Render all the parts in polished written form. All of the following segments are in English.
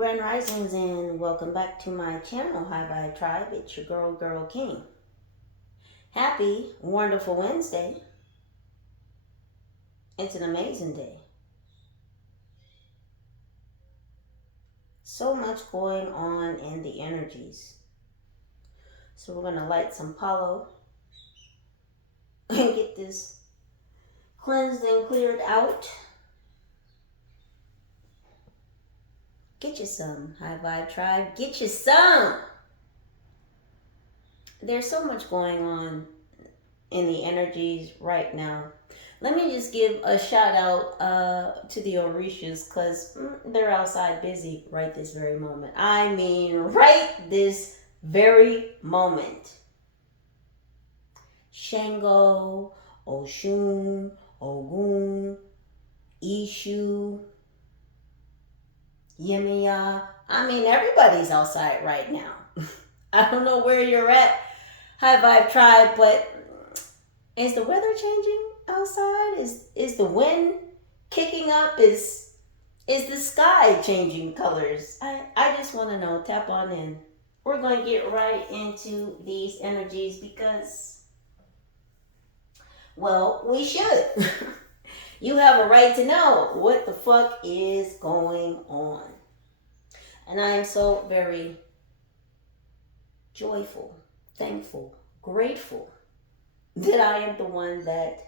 Grand Risings and welcome back to my channel, Hyghvybetrybe. It's your girl, King. Happy, wonderful Wednesday. It's an amazing day. So much going on in the energies. So we're going to light some Palo and get this cleansed and cleared out. Get you some, Hyghvybetrybe. Get you some. There's so much going on in the energies right now. Let me just give a shout out to the Orishas because they're outside busy right this very moment. I mean, right this very moment. Shango, Oshun, Ogun, Ishu, Yemiya. I mean, everybody's outside right now. I don't know where you're at, Hyghvybetrybe, but is the weather changing outside? Is the wind kicking up? Is the sky changing colors? I just want to know. Tap on in. We're going to get right into these energies because, well, we should. You have a right to know what the fuck is going on. And I am so very joyful, thankful, grateful that I am the one that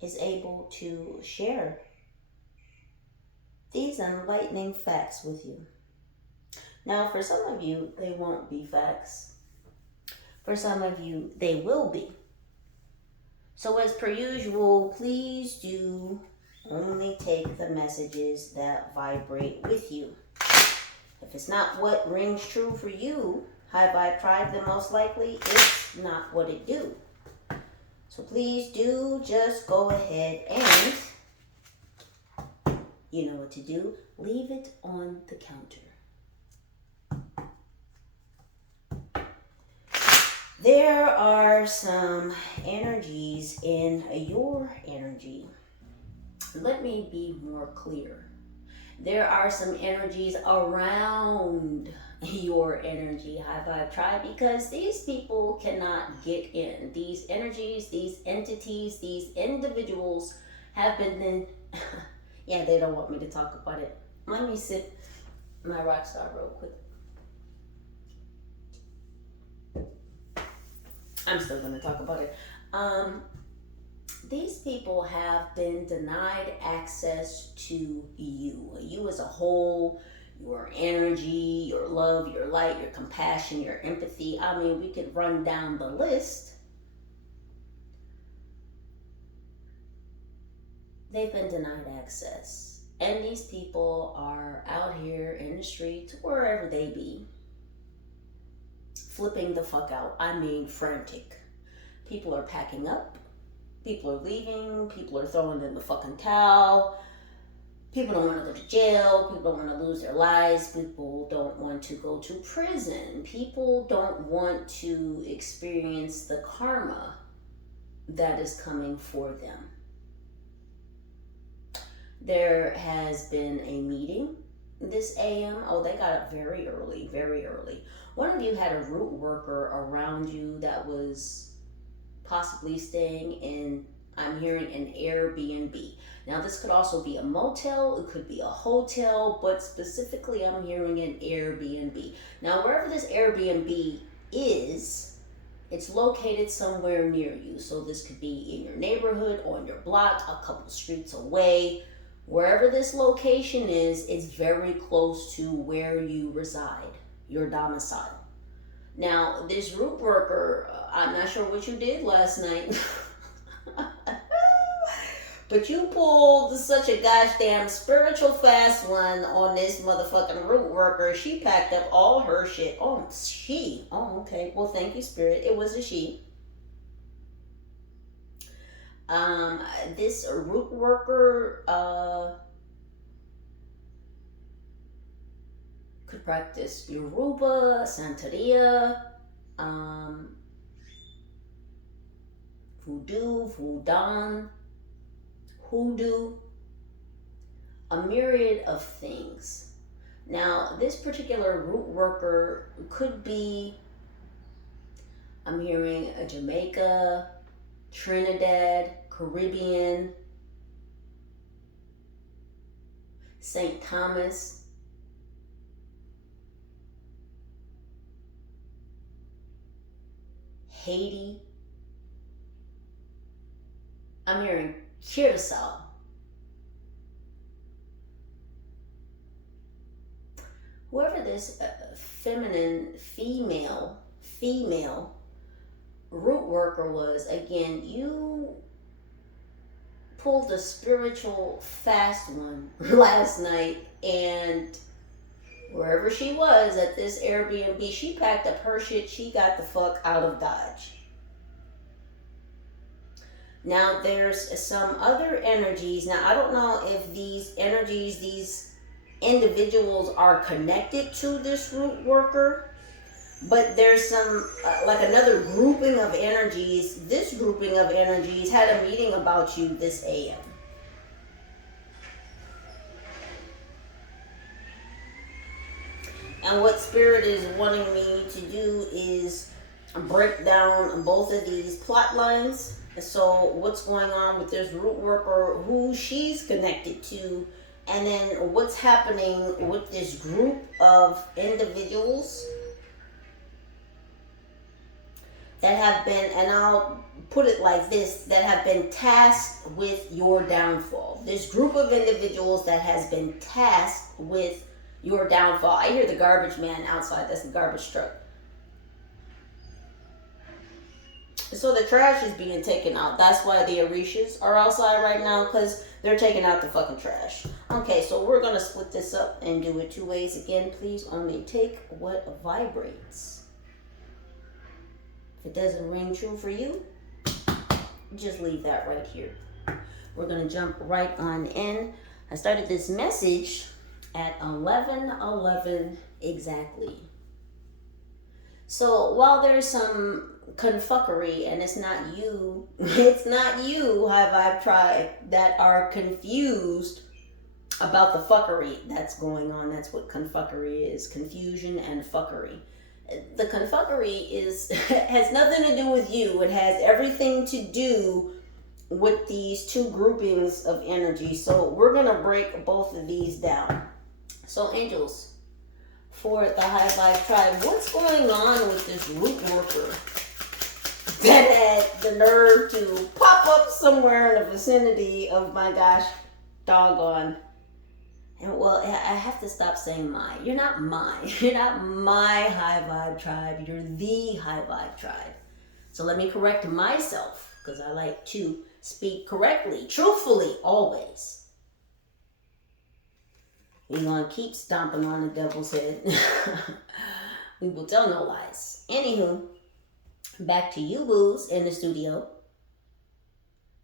is able to share these enlightening facts with you. Now, for some of you, they won't be facts. For some of you, they will be. So as per usual, please do only take the messages that vibrate with you. If it's not what rings true for you, Hyghvybetrybe, then most likely it's not what it do. So please do just go ahead and, you know what to do, leave it on the counter. There are some energies in your energy. Let me be more clear. There are some energies around your energy, Hyghvybetrybe, because these people cannot get in. These energies, these entities, these individuals have been yeah, they don't want me to talk about it. Let me sip my rock star real quick. I'm still going to talk about it. These people have been denied access to you as a whole, your energy, your love, your light, your compassion, your empathy. I mean, we could run down the list. They've been denied access. And these people are out here in the streets, wherever they be, flipping the fuck out. I mean, frantic. People are packing up. People are leaving. People are throwing in the fucking towel. People don't want to go to jail. People don't want to lose their lives. People don't want to go to prison. People don't want to experience the karma that is coming for them. There has been a meeting this AM. Oh, they got up very early, very early. One of you had a root worker around you that was possibly staying in, I'm hearing, an Airbnb. Now, this could also be a motel, it could be a hotel, but specifically I'm hearing an Airbnb. Now, wherever this Airbnb is, it's located somewhere near you. So this could be in your neighborhood, on your block, a couple streets away. Wherever this location is, it's very close to where you reside, your domicile. Now, this root worker, I'm not sure what you did last night, but you pulled such a goddamn spiritual fast one on this motherfucking root worker. She packed up all her shit. Oh, she. Oh, okay. Well, thank you, Spirit. It was a she. This root worker could practice Yoruba, Santeria, voodoo, voodoo, hoodoo, a myriad of things. Now, this particular root worker could be, I'm hearing a Jamaica, Trinidad, Caribbean, St. Thomas, Haiti. I'm hearing Curacao. Whoever this feminine, female root worker was, again, you pulled a spiritual fast one last night, and wherever she was at this Airbnb, she packed up her shit. She got the fuck out of Dodge. Now, there's some other energies. Now, I don't know if these energies, these individuals are connected to this root worker, but there's some, like another grouping of energies. This grouping of energies had a meeting about you this AM. And what Spirit is wanting me to do is break down both of these plot lines. So what's going on with this root worker, who she's connected to, and then what's happening with this group of individuals that have been, and I'll put it like this, that have been tasked with your downfall. This group of individuals that has been tasked with your downfall. I hear the garbage man outside. That's the garbage truck. So the trash is being taken out. That's why the Orishas are outside right now, because they're taking out the fucking trash. Okay, so we're going to split this up and do it two ways. Again, please only take what vibrates. If it doesn't ring true for you, just leave that right here. We're going to jump right on in. I started this message at 11:11 exactly. So while there's some confuckery, and it's not you, High Vibe Tribe, that are confused about the fuckery that's going on. That's what confuckery is, confusion and fuckery. The confuckery has nothing to do with you. It has everything to do with these two groupings of energy. So we're going to break both of these down. So angels, for the High Vibe Tribe, what's going on with this root worker that had the nerve to pop up somewhere in the vicinity of my gosh doggone? And well, I have to stop saying my. You're not my. You're not my High Vibe Tribe. You're the High Vibe Tribe. So let me correct myself, because I like to speak correctly, truthfully, always. We're going to keep stomping on the devil's head. We will tell no lies. Anywho, back to you boos in the studio.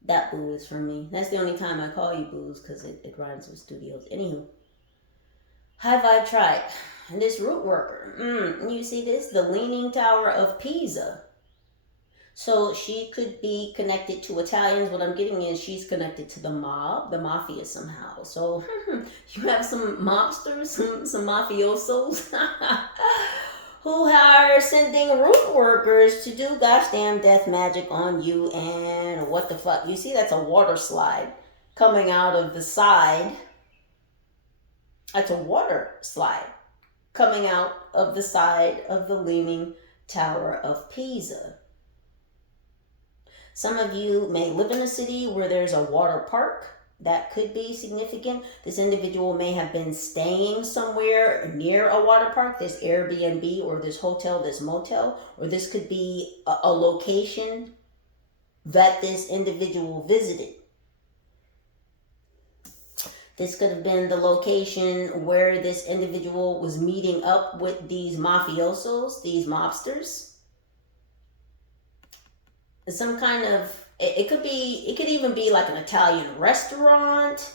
That boo is for me. That's the only time I call you boos, because it rhymes with studios. Anywho, High Vibe Tribe. And this root worker. You see this? The Leaning Tower of Pisa. So she could be connected to Italians. What I'm getting is she's connected to the mob, the mafia somehow. So you have some mobsters, some mafiosos who are sending root workers to do gosh damn death magic on you. And what the fuck? You see, that's a water slide coming out of the side. That's a water slide coming out of the side of the Leaning Tower of Pisa. Some of you may live in a city where there's a water park. That could be significant. This individual may have been staying somewhere near a water park, this Airbnb or this hotel, this motel, or this could be a location that this individual visited. This could have been the location where this individual was meeting up with these mafiosos, these mobsters. Some kind of, it could even be like an Italian restaurant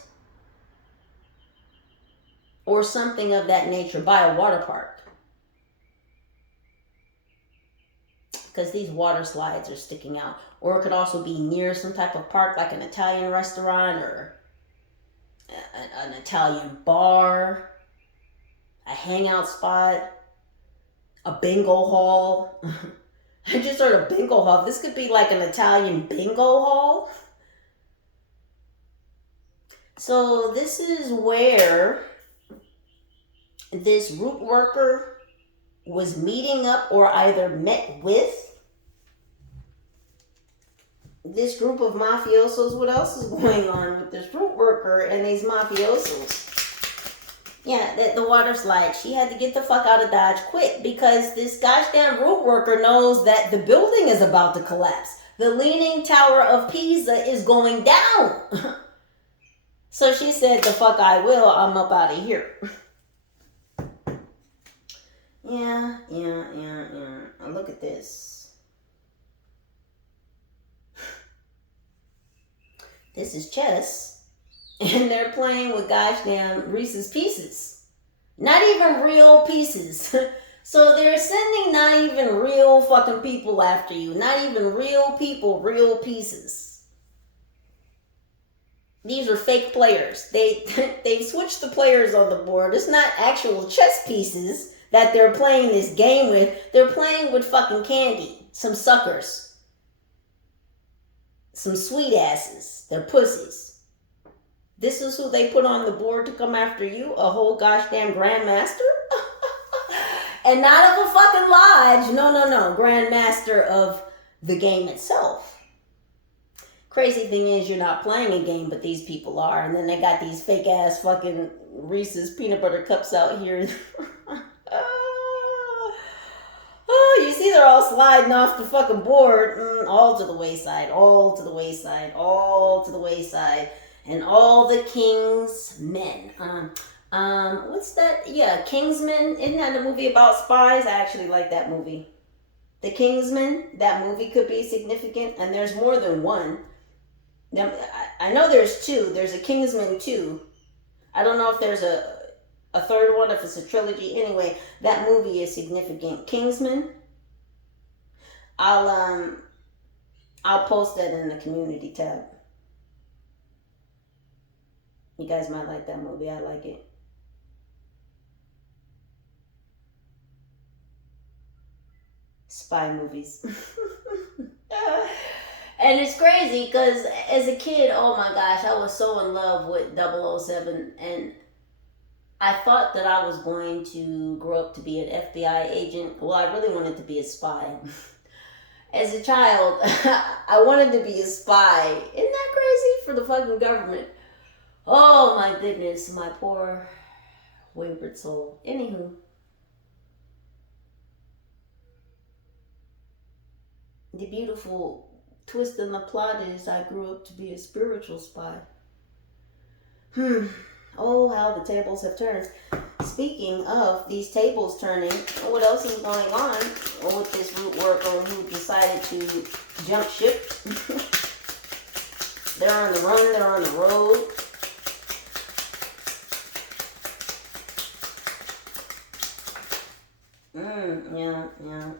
or something of that nature by a water park. Because these water slides are sticking out. Or it could also be near some type of park like an Italian restaurant or an Italian bar. a hangout spot, a bingo hall. I just heard a bingo hall. This could be like an Italian bingo hall. So this is where this root worker was meeting up or either met with this group of mafiosos. What else is going on with this root worker and these mafiosos? Yeah, the water slide. She had to get the fuck out of Dodge quick because this goddamn root worker knows that the building is about to collapse. The Leaning Tower of Pisa is going down. So she said, the fuck I will. I'm up out of here. Yeah. Look at this. This is chess. And they're playing with gosh damn Reese's Pieces. Not even real pieces. So they're sending not even real fucking people after you. Not even real people, real pieces. These are fake players. They've switched the players on the board. It's not actual chess pieces that they're playing this game with. They're playing with fucking candy. Some suckers. Some sweet asses. They're pussies. This is who they put on the board to come after you? A whole gosh damn grandmaster? And not of a fucking lodge. No. Grandmaster of the game itself. Crazy thing is you're not playing a game, but these people are. And then they got these fake ass fucking Reese's peanut butter cups out here. Oh, you see they're all sliding off the fucking board. All to the wayside. All to the wayside. All to the wayside. And all the king's men. What's that? Yeah, Kingsman. Isn't that a movie about spies? I actually like that movie. The Kingsman. That movie could be significant. And there's more than one. Now, I know there's two. There's a Kingsman 2. I don't know if there's a third one, if it's a trilogy. Anyway, that movie is significant. Kingsman. I'll post that in the community tab. You guys might like that movie. I like it. Spy movies. And it's crazy because as a kid, oh my gosh, I was so in love with 007. And I thought that I was going to grow up to be an FBI agent. Well, I really wanted to be a spy. As a child, I wanted to be a spy. Isn't that crazy? For the fucking government. Oh my goodness, my poor wayward soul. Anywho. The beautiful twist in the plot is I grew up to be a spiritual spy. Oh, how the tables have turned. Speaking of these tables turning, what else is going on with this root worker who decided to jump ship? They're on the run, they're on the road. Yeah.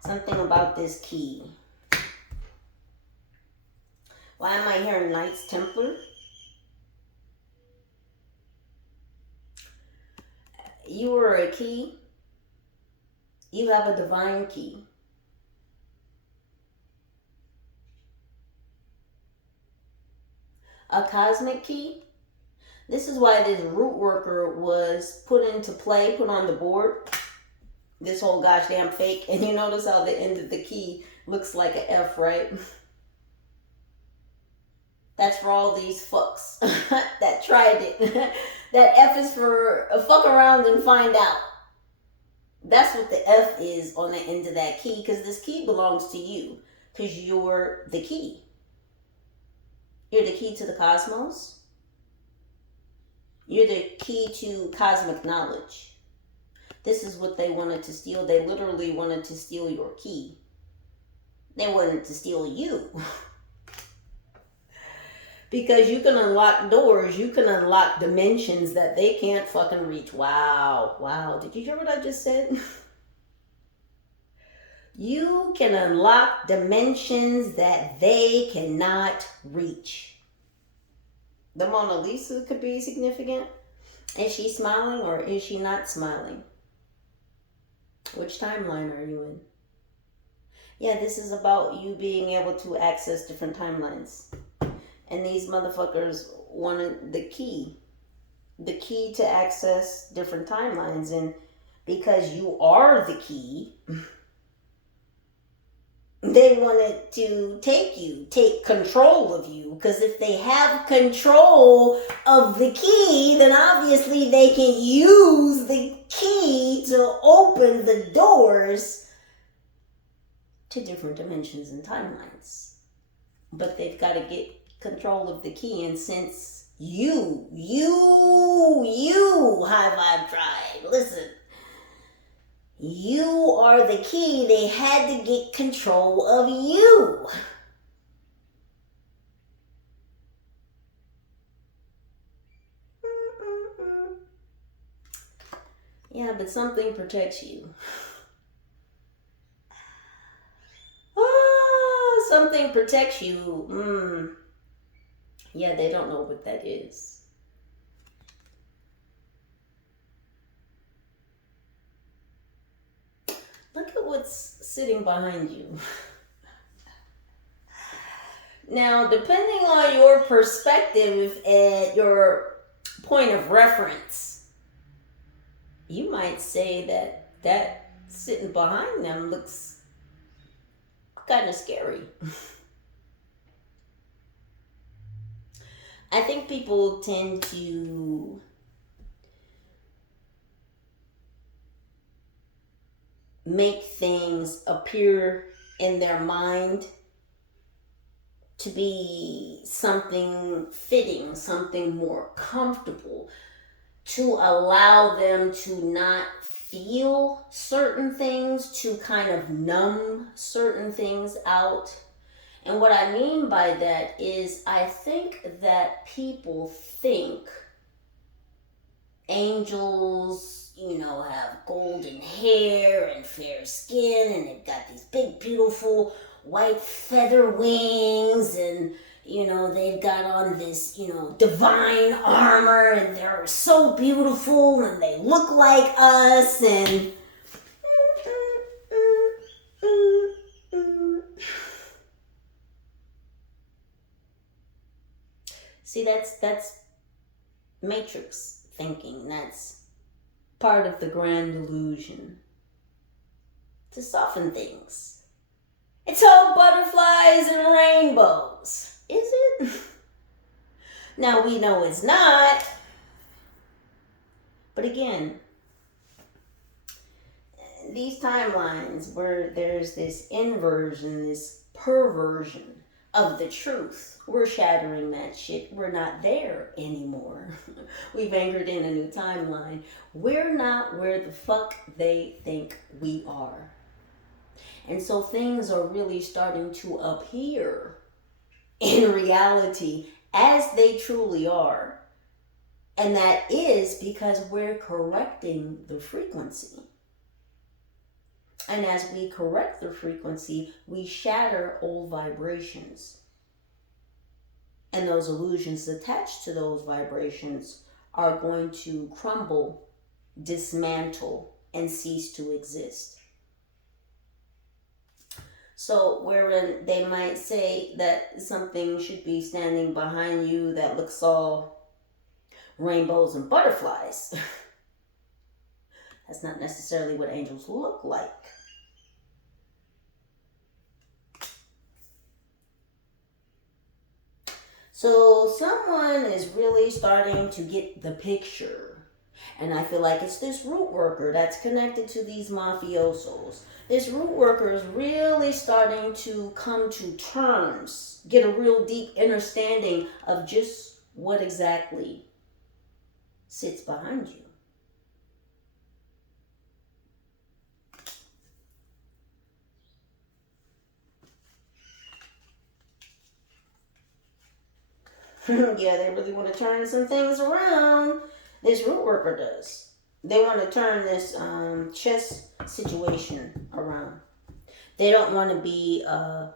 Something about this key. Why am I hearing Knights Templar? You are a key. You have a divine key. A cosmic key. This is why this root worker was put into play, put on the board. This whole gosh damn fake. And you notice how the end of the key looks like an F, right? That's for all these fucks that tried it. That F is for a fuck around and find out. That's what the F is on the end of that key, because this key belongs to you, because you're the key. You're the key to the cosmos. You're the key to cosmic knowledge. This is what they wanted to steal. They literally wanted to steal your key. They wanted to steal you. Because you can unlock doors. You can unlock dimensions that they can't fucking reach. Wow. Did you hear what I just said? You can unlock dimensions that they cannot reach. The Mona Lisa could be significant. Is she smiling or is she not smiling? Which timeline are you in? Yeah, this is about you being able to access different timelines. And these motherfuckers wanted the key to access different timelines. And because you are the key, they wanted to take control of you. Because if they have control of the key, then obviously they can use the key to open the doors to different dimensions and timelines. But they've got to get control of the key. And since you, High Vibe Tribe, listen, you are the key, they had to get control of you. Yeah, but something protects you. Oh, something protects you. Yeah, they don't know what that is. Look at what's sitting behind you. Now, depending on your perspective and your point of reference, you might say that sitting behind them looks kind of scary. I think people tend to make things appear in their mind to be something fitting, something more comfortable, to allow them to not feel certain things, to kind of numb certain things out. And what I mean by that is I think that people think angels, have golden hair and fair skin, and they've got these big, beautiful white feather wings, and, they've got on this, divine armor, and they're so beautiful, and they look like us, and... See, that's matrix thinking. That's part of the grand illusion. To soften things. It's all butterflies and rainbows. Is it? Now we know it's not. But again, these timelines where there's this inversion, this perversion of the truth, we're shattering that shit. We're not there anymore. We've anchored in a new timeline. We're not where the fuck they think we are. And so things are really starting to appear in reality as they truly are. And that is because we're correcting the frequency. And as we correct the frequency, we shatter old vibrations. And those illusions attached to those vibrations are going to crumble, dismantle, and cease to exist. So wherein they might say that something should be standing behind you that looks all rainbows and butterflies, that's not necessarily what angels look like. So someone is really starting to get the picture. And I feel like it's this root worker that's connected to these mafiosos. This root worker is really starting to come to terms, get a real deep understanding of just what exactly sits behind you. Yeah, they really want to turn some things around. This root worker does. They want to turn this chess situation around. They don't want to be a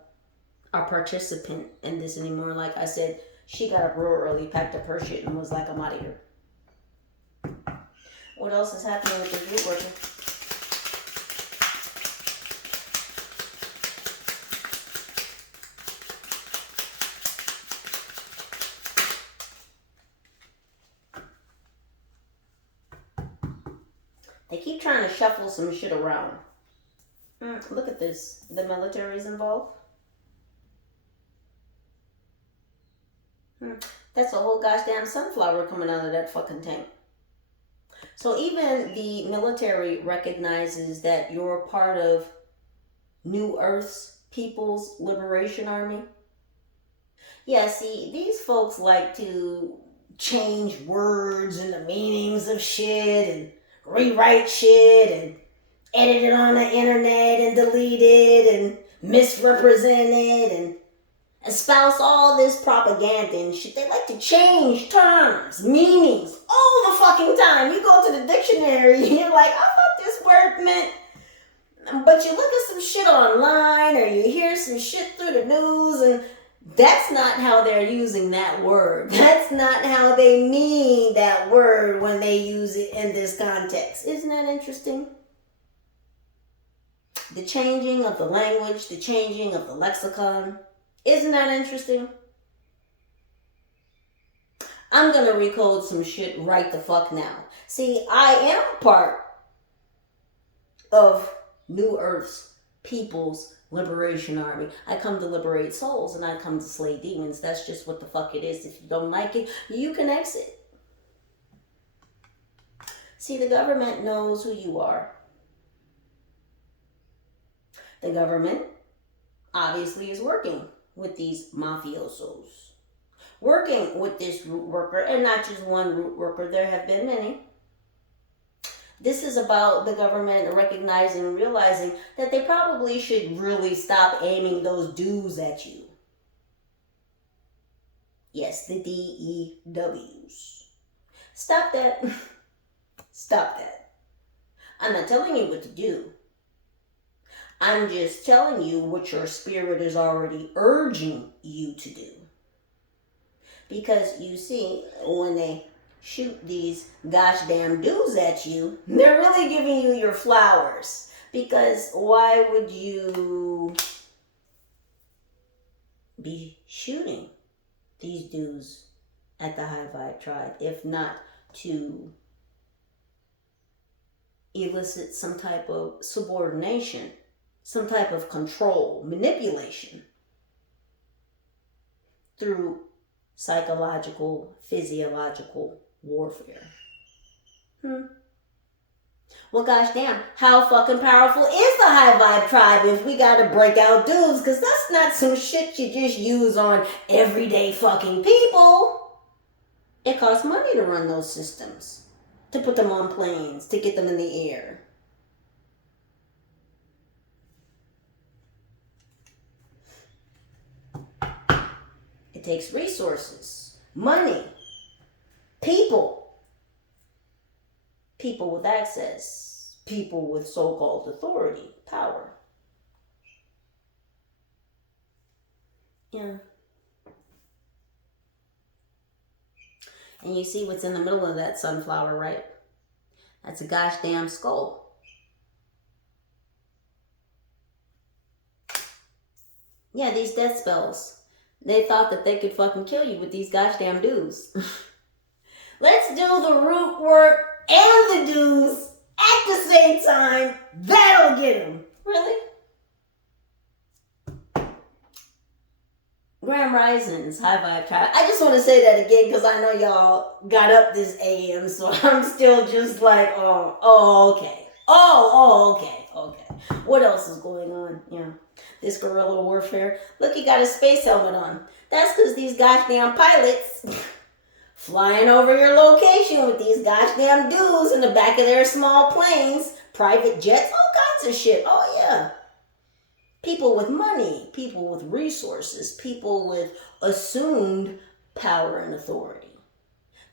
participant in this anymore. Like I said, she got up real early, packed up her shit, and was like, I'm out of here. What else is happening with this root worker? They keep trying to shuffle some shit around. Look at this. The military's involved. That's a whole gosh damn sunflower coming out of that fucking tank. So even the military recognizes that you're part of New Earth's People's Liberation Army. Yeah, see, these folks like to change words and the meanings of shit and rewrite shit and edit it on the internet and delete it and misrepresent it and espouse all this propaganda and shit. They like to change terms, meanings, all the fucking time. You go to the dictionary and you're like, I thought this word meant, but you look at some shit online or you hear some shit through the news and that's not how they're using that word. That's not how they mean that word when they use it in this context. Isn't that interesting? The changing of the language, the changing of the lexicon. Isn't that interesting? I'm going to recode some shit right the fuck now. See, I am part of New Earth's People's Liberation Army. I come to liberate souls and I come to slay demons. That's just what the fuck it is. If you don't like it, you can exit. See, the government knows who you are. The government obviously is working with these mafiosos. Working with this root worker, and not just one root worker, there have been many. This is about the government recognizing, realizing that they probably should really stop aiming those dues at you. Yes, the DEWs. Stop that. Stop that. I'm not telling you what to do. I'm just telling you what your spirit is already urging you to do. Because you see, when they shoot these gosh damn dudes at you, they're really giving you your flowers. Because why would you be shooting these dudes at the High Vibe Tribe if not to elicit some type of subordination, some type of control, manipulation through psychological, physiological warfare? Well, gosh damn, how fucking powerful is the High Vibe Tribe if we gotta break out dudes? Because that's not some shit you just use on everyday fucking people. It costs money to run those systems, to put them on planes, to get them in the air. It takes resources, money, people with access, people with so-called authority, power. Yeah. And you see what's in the middle of that sunflower, right? That's a gosh damn skull. Yeah, these death spells. They thought that they could fucking kill you with these gosh damn dudes. Let's do the root work and the dues at the same time. That'll get them. Really? Grand Risings, High Vibe Tribe. I just want to say that again because I know y'all got up this AM, so I'm still just like, okay. Okay. What else is going on? Yeah. This guerrilla warfare. Look, he got a space helmet on. That's because these goddamn pilots flying over your location with these goddamn dudes in the back of their small planes, private jets, all kinds of shit. Oh, yeah. People with money, people with resources, people with assumed power and authority.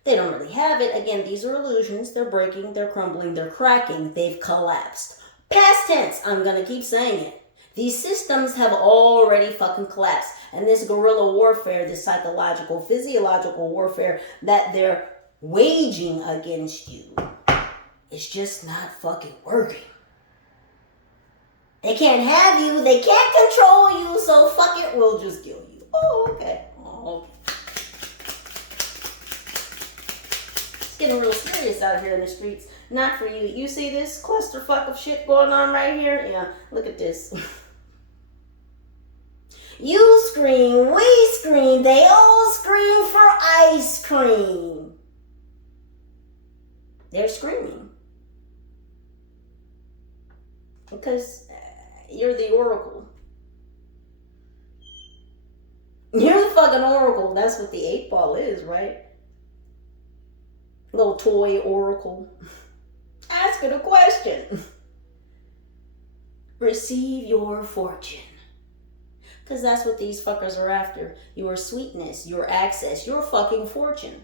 They don't really have it. Again, these are illusions. They're breaking, they're crumbling, they're cracking, they've collapsed. Past tense, I'm going to keep saying it. These systems have already fucking collapsed. And this guerrilla warfare, this psychological, physiological warfare that they're waging against you It's just not fucking working. They can't have you. They can't control you. So fuck it. We'll just kill you. Oh, okay. Oh, okay. It's getting real serious out here in the streets. Not for you. You see this clusterfuck of shit going on right here? Yeah, look at this. You scream, we scream, they all scream for ice cream. They're screaming. Because you're the oracle. You're the fucking oracle. That's what the 8 ball is, right? Little toy oracle. Ask it a question. Receive your fortune. Because that's what these fuckers are after. Your sweetness, your access, your fucking fortune.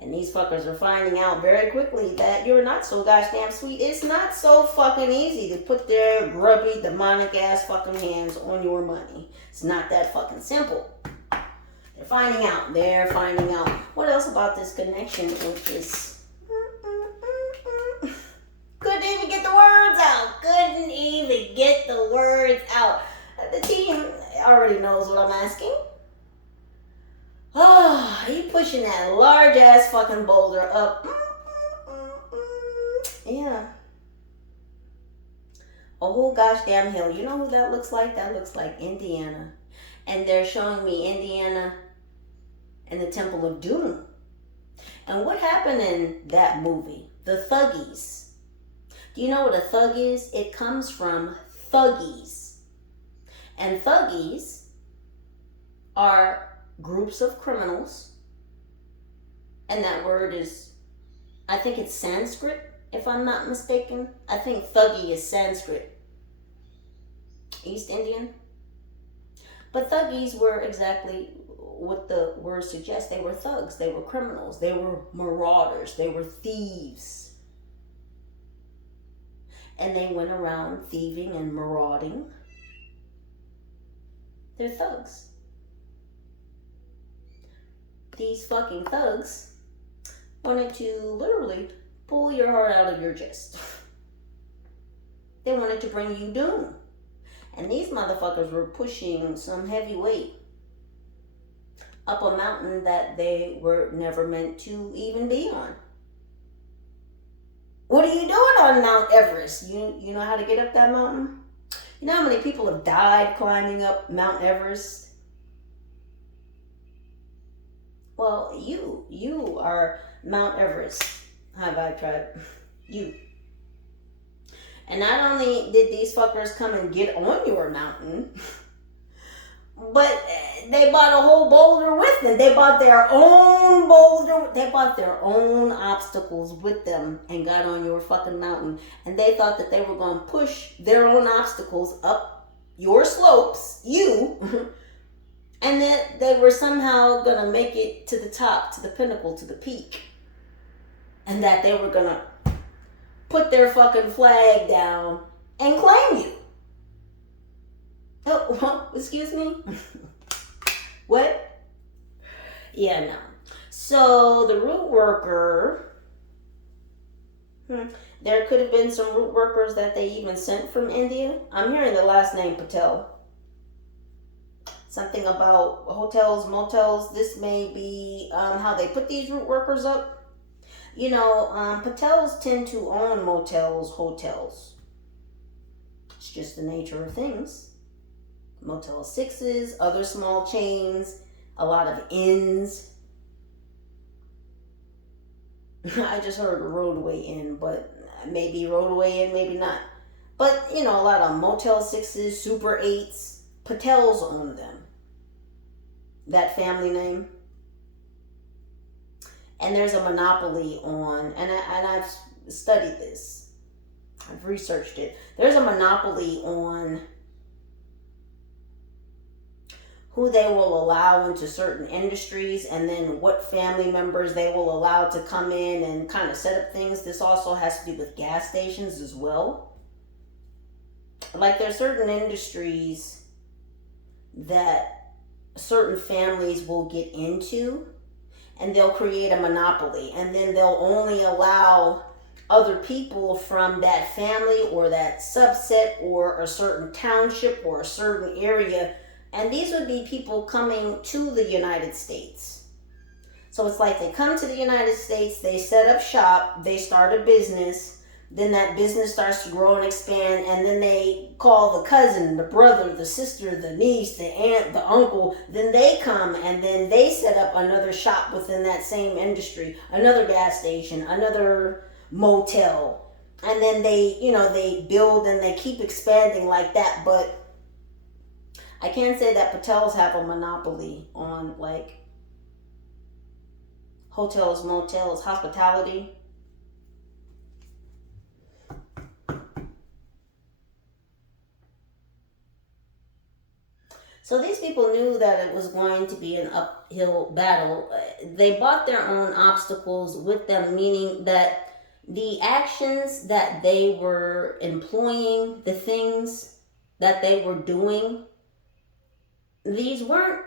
And these fuckers are finding out very quickly that you're not so gosh damn sweet. It's not so fucking easy to put their grubby, demonic ass fucking hands on your money. It's not that fucking simple. They're finding out. They're finding out. What else about this connection with this? Couldn't even get the words out. Couldn't even get the words out. The team already knows what I'm asking. Oh, you pushing that large ass fucking boulder up. Yeah. A whole gosh damn hill. You know who that looks like? That looks like Indiana. And they're showing me Indiana and the Temple of Doom. And what happened in that movie? The Thuggies. Do you know what a thug is? It comes from Thuggies. And Thuggies are groups of criminals. And that word is, I think it's Sanskrit, if I'm not mistaken. I think Thuggy is Sanskrit. East Indian. But Thuggies were exactly what the word suggests. They were thugs. They were criminals. They were marauders. They were thieves. And they went around thieving and marauding. They're thugs. These fucking thugs wanted to literally pull your heart out of your chest. They wanted to bring you doom. And these motherfuckers were pushing some heavy weight up a mountain that they were never meant to even be on. What are you doing on Mount Everest? You know how to get up that mountain? You know how many people have died climbing up Mount Everest? Well, you are Mount Everest, Hyghvybetrybe. You. And not only did these fuckers come and get on your mountain, but they bought a whole boulder with them. They bought their own boulder. They bought their own obstacles with them and got on your fucking mountain. And they thought that they were going to push their own obstacles up your slopes, you, and that they were somehow going to make it to the top, to the pinnacle, to the peak. And that they were going to put their fucking flag down and claim you. Oh, excuse me? What? Yeah, no. So the root worker, there could have been some root workers that they even sent from India. I'm hearing the last name Patel. Something about hotels, motels. This may be how they put these root workers up. You know, Patels tend to own motels, hotels. It's just the nature of things. Motel 6s, other small chains, a lot of inns. I just heard roadway inn, but maybe roadway inn, maybe not. But, you know, a lot of Motel 6s, Super 8s, Patels own them. That family name. And there's a monopoly on, and I've studied this. I've researched it. There's a monopoly on who they will allow into certain industries, and then what family members they will allow to come in and kind of set up things. This also has to do with gas stations as well. Like there's certain industries that certain families will get into, and they'll create a monopoly, and then they'll only allow other people from that family or that subset or a certain township or a certain area. And these would be people coming to the United States. So it's like they come to the United States, they set up shop, they start a business, then that business starts to grow and expand, and then they call the cousin, the brother, the sister, the niece, the aunt, the uncle, then they come and then they set up another shop within that same industry, another gas station, another motel, and then they, you know, they build and they keep expanding like that. But I can't say that Patels have a monopoly on like hotels, motels, hospitality. So these people knew that it was going to be an uphill battle. They brought their own obstacles with them, meaning that the actions that they were employing, the things that they were doing, these weren't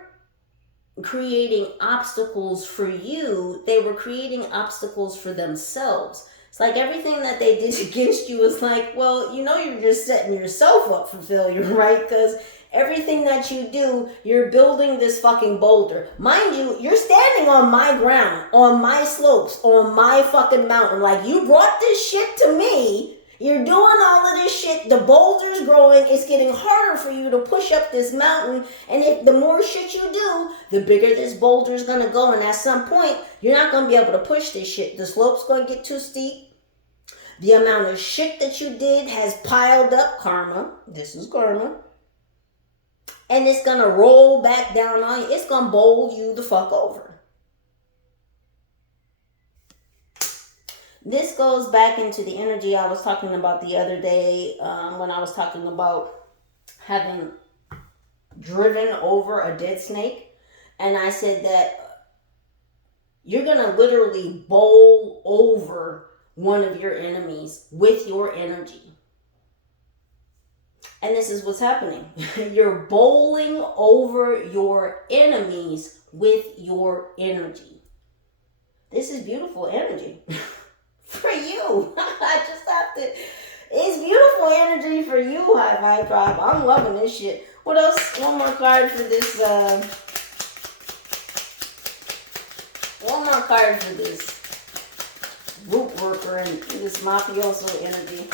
creating obstacles for you. They were creating obstacles for themselves. It's like everything that they did against you is like, well, you know, you're just setting yourself up for failure, right? Because everything that you do, you're building this fucking boulder. Mind you, you're standing on my ground, on my slopes, on my fucking mountain. Like, you brought this shit to me. You're doing all of this shit. The boulder's growing. It's getting harder for you to push up this mountain. And if the more shit you do, the bigger this boulder's going to go. And at some point, you're not going to be able to push this shit. The slope's going to get too steep. The amount of shit that you did has piled up. Karma. This is karma. And it's going to roll back down on you. It's going to bowl you the fuck over. This goes back into the energy I was talking about the other day when I was talking about having driven over a dead snake. And I said that you're going to literally bowl over one of your enemies with your energy. And this is what's happening. You're bowling over your enemies with your energy. This is beautiful energy. For you. I just have to. It's beautiful energy for you, Hyghvybetrybe. I'm loving this shit. What else? One more card for this. One more card for this root worker and this mafioso energy.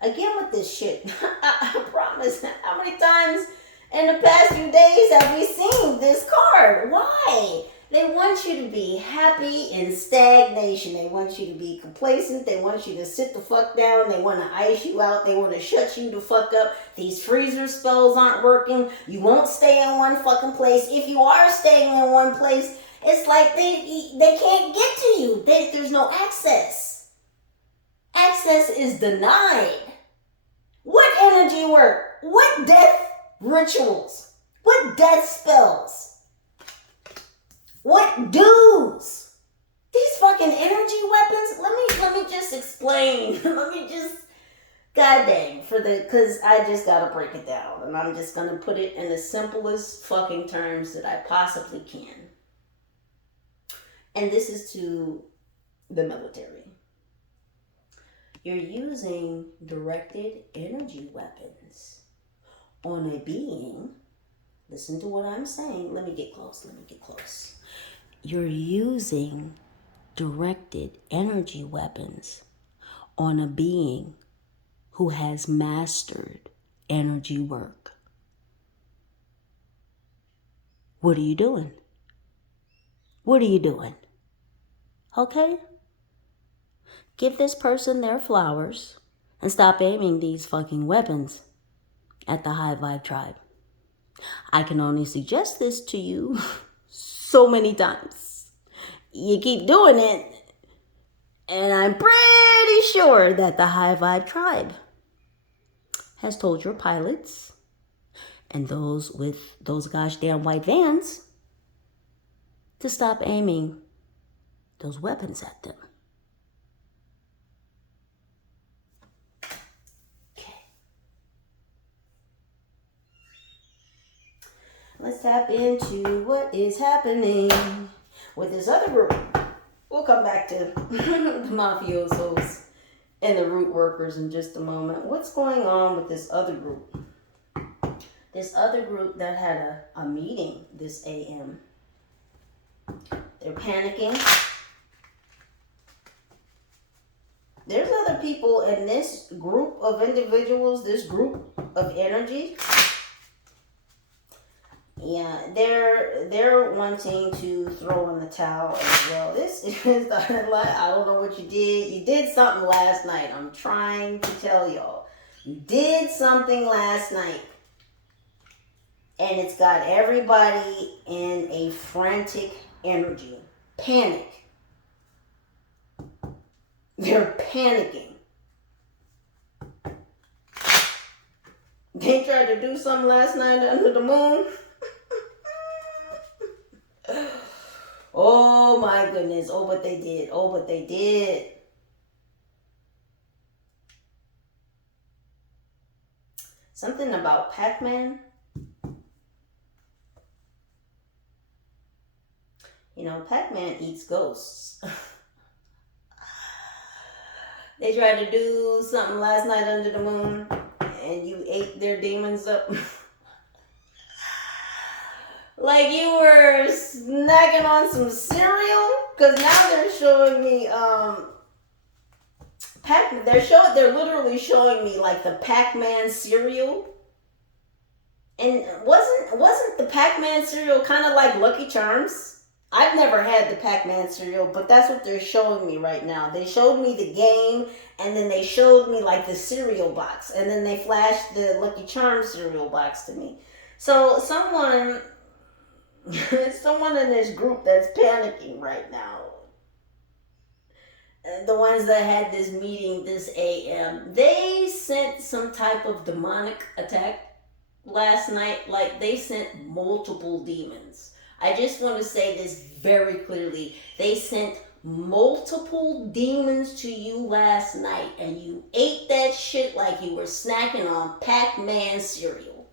Again with this shit. I promise. How many times in the past few days have we seen this card? Why? They want you to be happy in stagnation. They want you to be complacent. They want you to sit the fuck down. They want to ice you out. They want to shut you the fuck up. These freezer spells aren't working. You won't stay in one fucking place. If you are staying in one place, it's like they can't get to you. There's no access. Access is denied. What energy work? What death rituals? What death spells? What dudes? These fucking energy weapons? Let me just explain. Let me just, goddamn, cause I just gotta break it down. And I'm just gonna put it in the simplest fucking terms that I possibly can. And this is to the military. You're using directed energy weapons on a being. Listen to what I'm saying. Let me get close. You're using directed energy weapons on a being who has mastered energy work. What are you doing? What are you doing? Okay? Give this person their flowers and stop aiming these fucking weapons at the Hyghvybetrybe. I can only suggest this to you so many times. You keep doing it, and I'm pretty sure that the Hyghvybetrybe has told your pilots and those with those gosh damn white vans to stop aiming those weapons at them. Let's tap into what is happening with this other group. Ooh, we'll come back to the mafiosos and the root workers in just a moment. What's going on with this other group? This other group that had a meeting this AM. They're panicking. There's other people in this group of individuals, this group of energy. Yeah, they're wanting to throw in the towel as well. This is, I don't know what you did. You did something last night. I'm trying to tell y'all. You did something last night. And it's got everybody in a frantic energy. Panic. They're panicking. They tried to do something last night under the moon. Oh my goodness. Oh, what they did. Oh, what they did. Something about Pac-Man. You know, Pac-Man eats ghosts. They tried to do something last night under the moon, and you ate their demons up. Like you were snacking on some cereal, because now they're showing me they're literally showing me like the Pac-Man cereal. And wasn't the Pac-Man cereal kind of like Lucky Charms? I've never had the Pac-Man cereal, but that's what they're showing me right now. They showed me the game, and then they showed me like the cereal box, and then they flashed the Lucky Charms cereal box to me. So someone in this group that's panicking right now. The ones that had this meeting this AM, they sent some type of demonic attack last night. Like they sent multiple demons. I just want to say this very clearly. They sent multiple demons to you last night, and you ate that shit like you were snacking on Pac-Man cereal.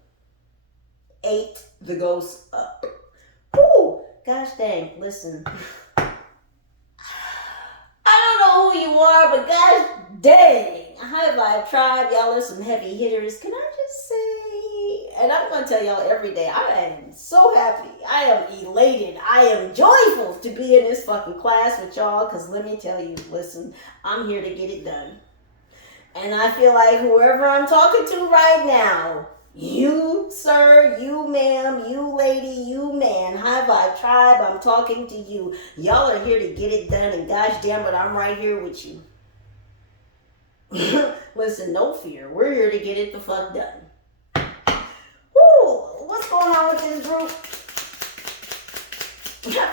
Ate the ghosts up. Whoo! Gosh dang, listen. I don't know who you are, but gosh dang. Hyghvybetrybe, y'all are some heavy hitters. Can I just say, and I'm going to tell y'all every day, I am so happy. I am elated. I am joyful to be in this fucking class with y'all, because let me tell you, listen, I'm here to get it done. And I feel like whoever I'm talking to right now, you, sir, you, ma'am, you, lady, you, man, Hyghvybetrybe, I'm talking to you. Y'all are here to get it done, and gosh damn it, I'm right here with you. Listen, no fear. We're here to get it the fuck done. Woo! What's going on with this group?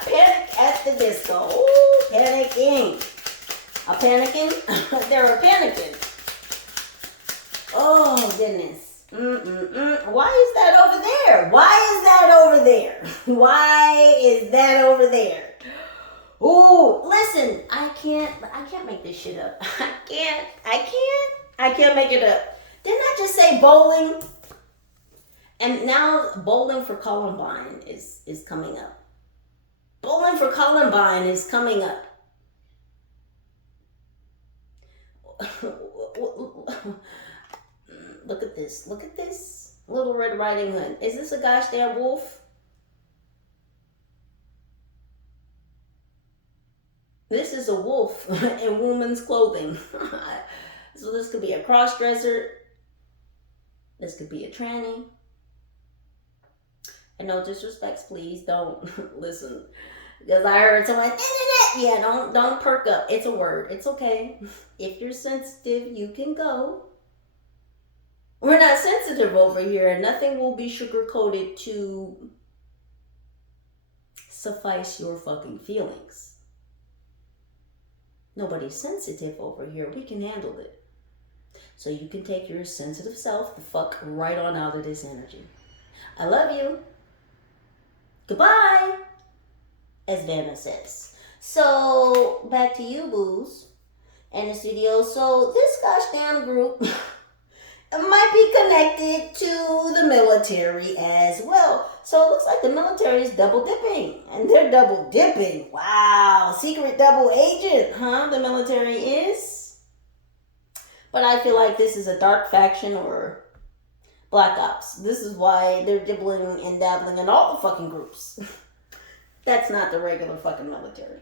Panic at the disco. Ooh, panicking. A panicking? They're a panicking. Oh, goodness. Why is that over there? Why is that over there? Why is that over there? Ooh, listen, I can't make this shit up. I can't make it up. Didn't I just say bowling? And now bowling for Columbine is coming up. Bowling for Columbine is coming up. Look at this. Look at this. Little Red Riding Hood. Is this a gosh damn wolf? This is a wolf in woman's clothing. So this could be a cross-dresser. This could be a tranny. And no disrespects, please don't listen. Because I heard someone, yeah, don't perk up. It's a word. It's okay. If you're sensitive, you can go. We're not sensitive over here. Nothing will be sugar-coated to suffice your fucking feelings. Nobody's sensitive over here. We can handle it. So you can take your sensitive self the fuck right on out of this energy. I love you. Goodbye, as Vanna says. So, back to you, boos, and the studio. So, this gosh damn group might be connected to the military as well. So it looks like the military is double dipping. And they're double dipping. Wow. Secret double agent, huh? The military is. But I feel like this is a dark faction or black ops. This is why they're dibbling and dabbling in all the fucking groups. That's not the regular fucking military.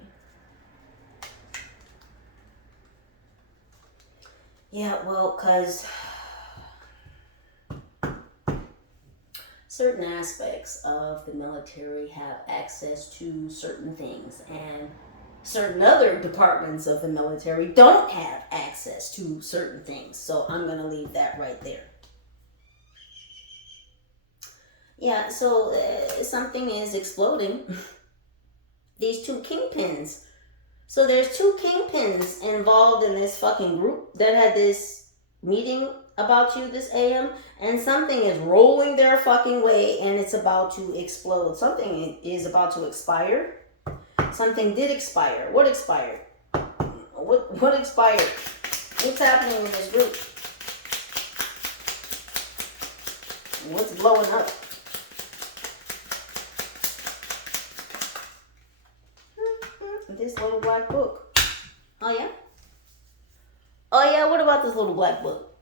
Yeah, well, because certain aspects of the military have access to certain things, and certain other departments of the military don't have access to certain things. So I'm going to leave that right there. Yeah, so something is exploding. These two kingpins. So there's two kingpins involved in this fucking group that had this meeting about you this AM, and something is rolling their fucking way and it's about to explode. Something is about to expire. Something did expire. What expired? What expired? What's happening in this group? What's blowing up? This little black book. Oh yeah? Oh yeah, what about this little black book?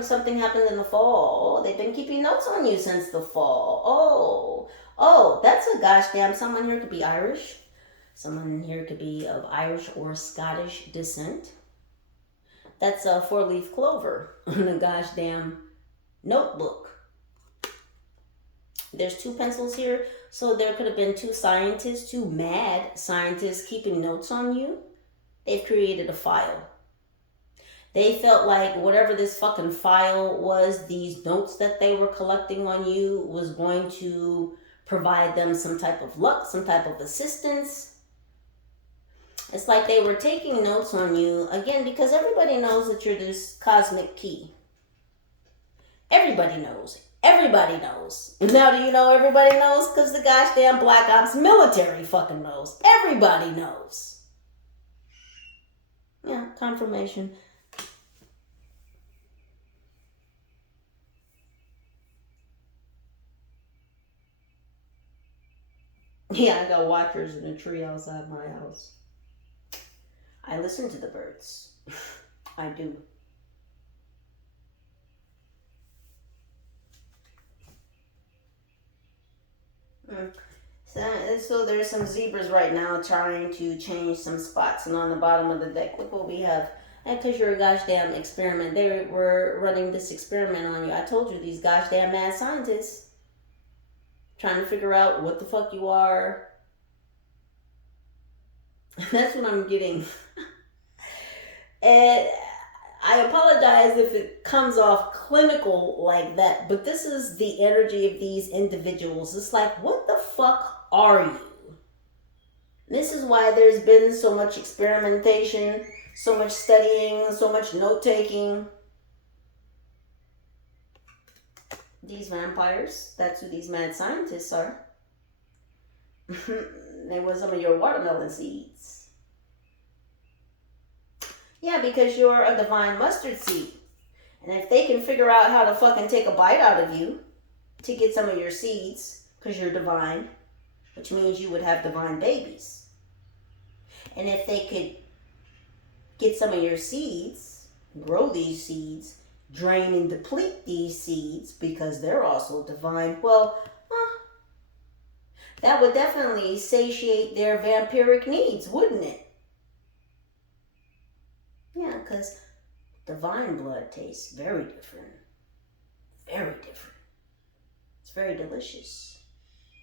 Something happened in the fall. Oh, they've been keeping notes on you since the fall. Oh, that's a gosh damn, someone here could be Irish. Someone here could be of Irish or Scottish descent. That's a 4-leaf clover on a gosh damn notebook. There's 2 pencils here. So there could have been 2 scientists, 2 mad scientists keeping notes on you. They've created a file. They felt like whatever this fucking file was, these notes that they were collecting on you was going to provide them some type of luck, some type of assistance. It's like they were taking notes on you, again, because everybody knows that you're this cosmic key. Everybody knows. Everybody knows. Now do you know everybody knows? Because the gosh damn Black Ops military fucking knows. Everybody knows. Yeah, confirmation. Yeah, I got watchers in a tree outside my house. I listen to the birds. I do. So there's some zebras right now trying to change some spots, and on the bottom of the deck, look what we have. And because you're a gosh damn experiment, they were running this experiment on you. I told you, these gosh damn mad scientists trying to figure out what the fuck you are. That's what I'm getting. And I apologize if it comes off clinical like that, but this is the energy of these individuals. It's like, what the fuck are you? This is why there's been so much experimentation, so much studying, so much note-taking. These vampires, that's who these mad scientists are. They want some of your watermelon seeds. Yeah, because you're a divine mustard seed. And if they can figure out how to fucking take a bite out of you to get some of your seeds, because you're divine, which means you would have divine babies. And if they could get some of your seeds, grow these seeds, drain and deplete these seeds, because they're also divine, well, that would definitely satiate their vampiric needs, wouldn't it? Yeah, because divine blood tastes very different. Very different. It's very delicious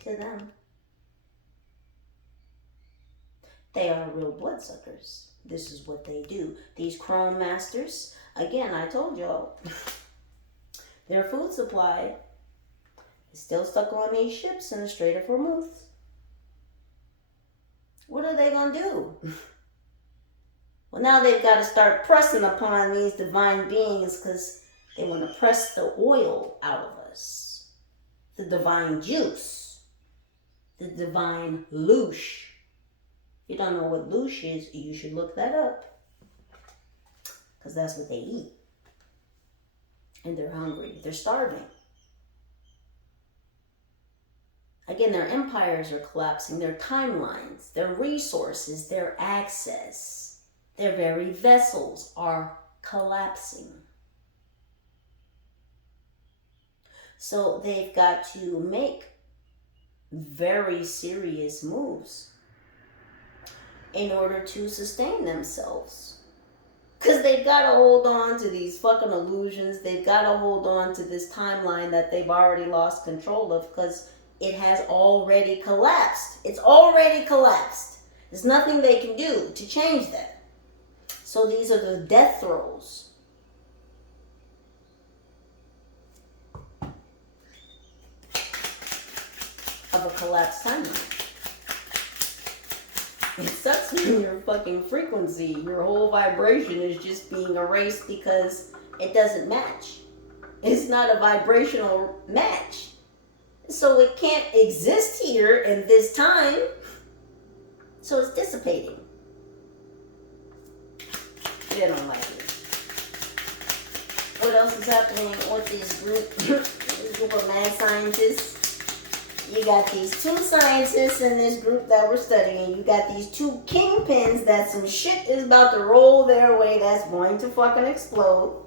to them. They are real bloodsuckers. This is what they do. These Chrome Masters, again, I told y'all, their food supply is still stuck on these ships in the Strait of Hormuz. What are they going to do? Well, now they've got to start pressing upon these divine beings because they want to press the oil out of us. The divine juice. The divine loosh. If you don't know what loosh is, you should look that up. Because that's what they eat. And they're hungry. They're starving. Again, their empires are collapsing, their timelines, their resources, their access, their very vessels are collapsing. So they've got to make very serious moves in order to sustain themselves. Because they've got to hold on to these fucking illusions. They've got to hold on to this timeline that they've already lost control of, because it has already collapsed. It's already collapsed. There's nothing they can do to change that. So these are the death throes of a collapsed timeline. It sucks when your fucking frequency, your whole vibration is just being erased because it doesn't match. It's not a vibrational match. So it can't exist here in this time. So it's dissipating. They don't like it. What else is happening with this group of mad scientists? You got these two scientists in this group that we're studying. You got these two kingpins that some shit is about to roll their way that's going to fucking explode.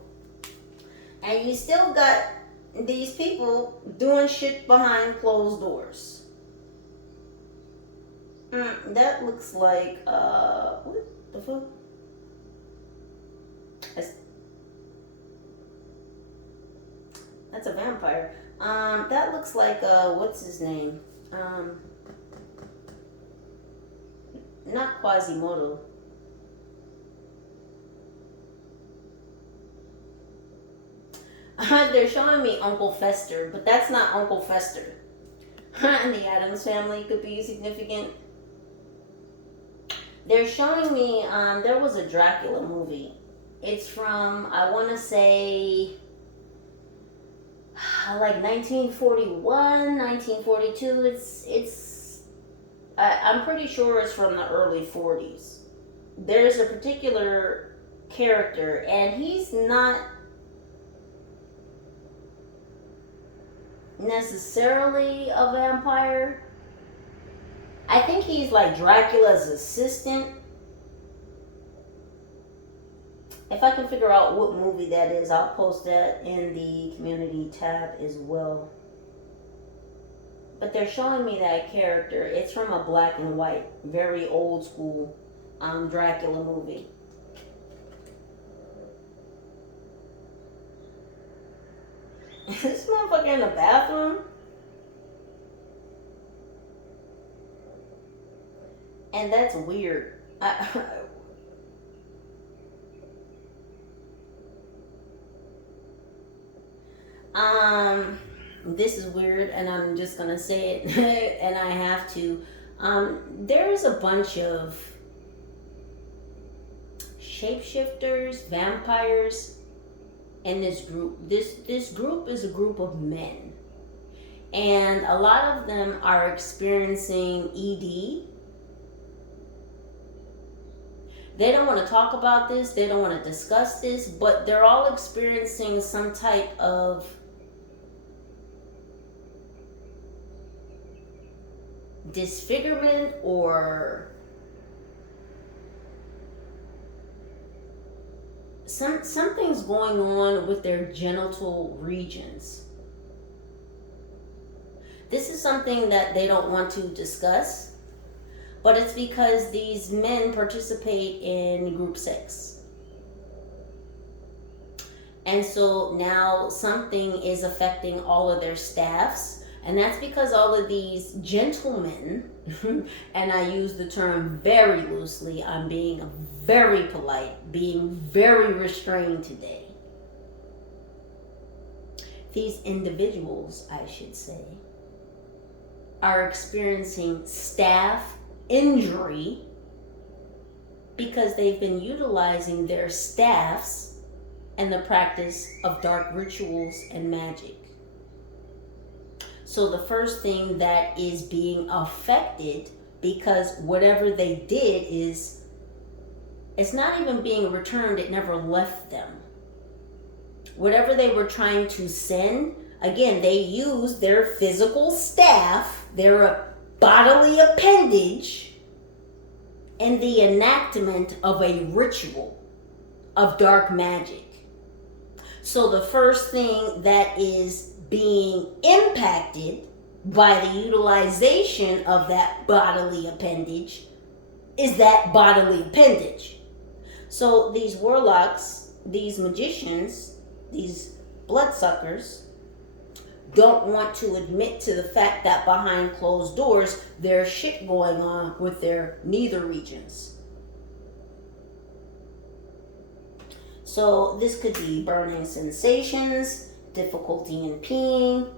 And you still got these people doing shit behind closed doors. That looks like, what the fuck? That's a vampire. That looks like, what's his name? Not Quasimodo. They're showing me Uncle Fester, but that's not Uncle Fester. And the Addams Family could be significant. They're showing me, there was a Dracula movie. It's from, I want to say, like 1941, 1942. I'm pretty sure it's from the early 40s. There's a particular character, and he's not necessarily a vampire. I think he's like Dracula's assistant. If I can figure out what movie that is, I'll post that in the community tab as well. But they're showing me that character. It's from a black and white, very old school Dracula movie. Is this motherfucker in the bathroom? And that's weird. This is weird, and I'm just gonna say it, and I have to. There's a bunch of shapeshifters, vampires in this group. This group is a group of men, and a lot of them are experiencing ED. They don't want to talk about this, they don't want to discuss this, but they're all experiencing some type of disfigurement or something's going on with their genital regions. This is something that they don't want to discuss, but it's because these men participate in group sex. And so now something is affecting all of their staffs. And that's because all of these gentlemen, and I use the term very loosely, I'm being very polite, being very restrained today. These individuals, I should say, are experiencing staff injury because they've been utilizing their staffs in the practice of dark rituals and magic. So the first thing that is being affected, because whatever they did is, it's not even being returned, it never left them. Whatever they were trying to send, again, they used their physical staff They're a bodily appendage in the enactment of a ritual of dark magic. So the first thing that is being impacted by the utilization of that bodily appendage is that bodily appendage. So these warlocks, these magicians, these bloodsuckers don't want to admit to the fact that behind closed doors there's shit going on with their nether regions. So this could be burning sensations, difficulty in peeing,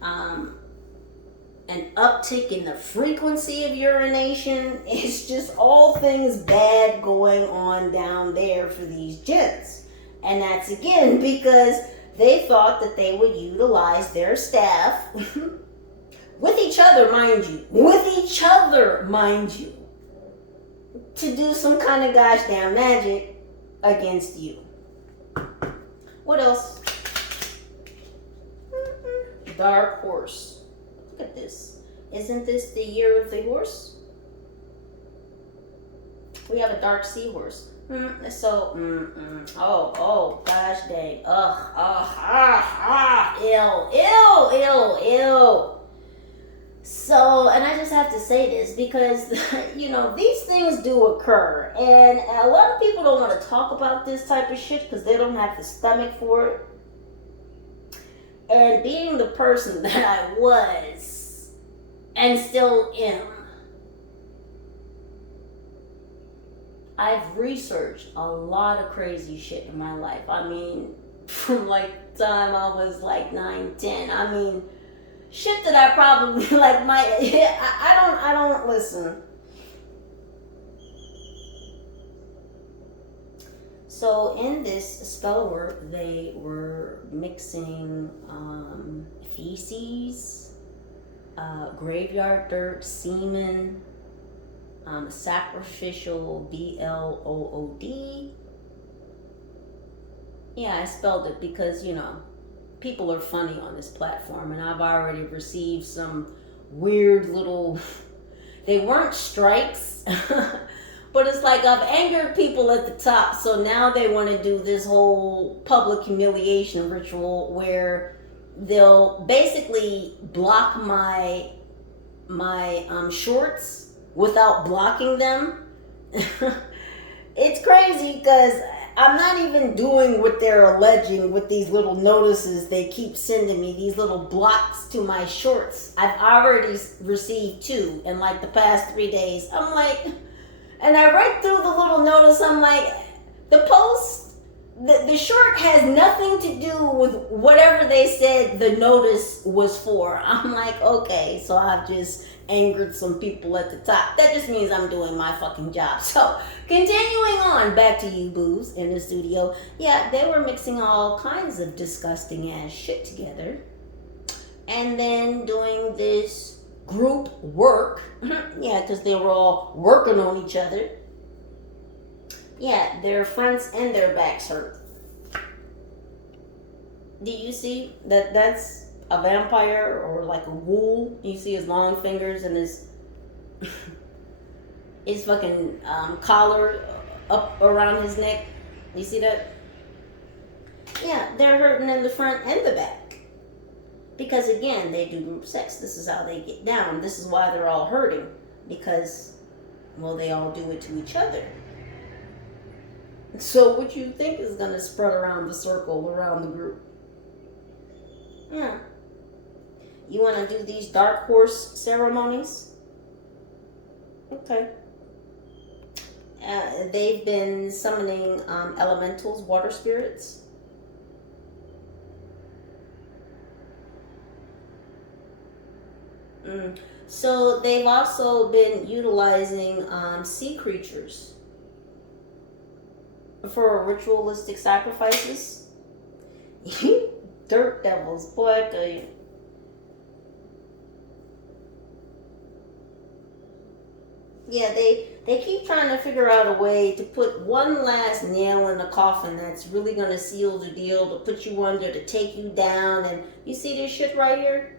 an uptick in the frequency of urination. It's just all things bad going on down there for these gents. And that's again because they thought that they would utilize their staff with each other, mind you, to do some kind of gosh damn magic against you. What else? Dark horse. Look at this. Isn't this the year of the horse? We have a dark seahorse. Oh gosh dang. Ew. So, and I just have to say this because, you know, these things do occur. And a lot of people don't want to talk about this type of shit because they don't have the stomach for it. And being the person that I was and still am, I've researched a lot of crazy shit in my life. I mean, from like time I was like 9, 10. I mean, shit that I probably like I don't listen. So in this spell work, they were mixing feces, graveyard dirt, semen, sacrificial BLOOD. Yeah, I spelled it because, you know, people are funny on this platform, and I've already received some weird little, they weren't strikes, but it's like I've angered people at the top, so now they want to do this whole public humiliation ritual where they'll basically block my shorts without blocking them. It's crazy because I'm not even doing what they're alleging with these little notices they keep sending me, these little blocks to my shorts. I've already received 2 in like the past 3 days. I'm like, and I read through the little notice, I'm like, the post, the short has nothing to do with whatever they said the notice was for. I'm like, okay, so I've just angered some people at the top. That just means I'm doing my fucking job. So, continuing on, back to you boos in the studio. Yeah, they were mixing all kinds of disgusting ass shit together. And then doing this group work. Yeah, because they were all working on each other. Yeah, their fronts and their backs hurt. Do you see that that's a vampire or like a ghoul? You see his long fingers and his fucking collar up around his neck. You see that? Yeah, they're hurting in the front and the back. Because again, they do group sex. This is how they get down. This is why they're all hurting. Because, well, they all do it to each other. So what you think is going to spread around the circle, around the group? Yeah. You want to do these dark horse ceremonies? Okay. They've been summoning elementals, water spirits. So they've also been utilizing sea creatures for ritualistic sacrifices. Dirt devils, boy, I tell you. Yeah, they keep trying to figure out a way to put one last nail in the coffin that's really going to seal the deal, to put you under, to take you down. And you see this shit right here?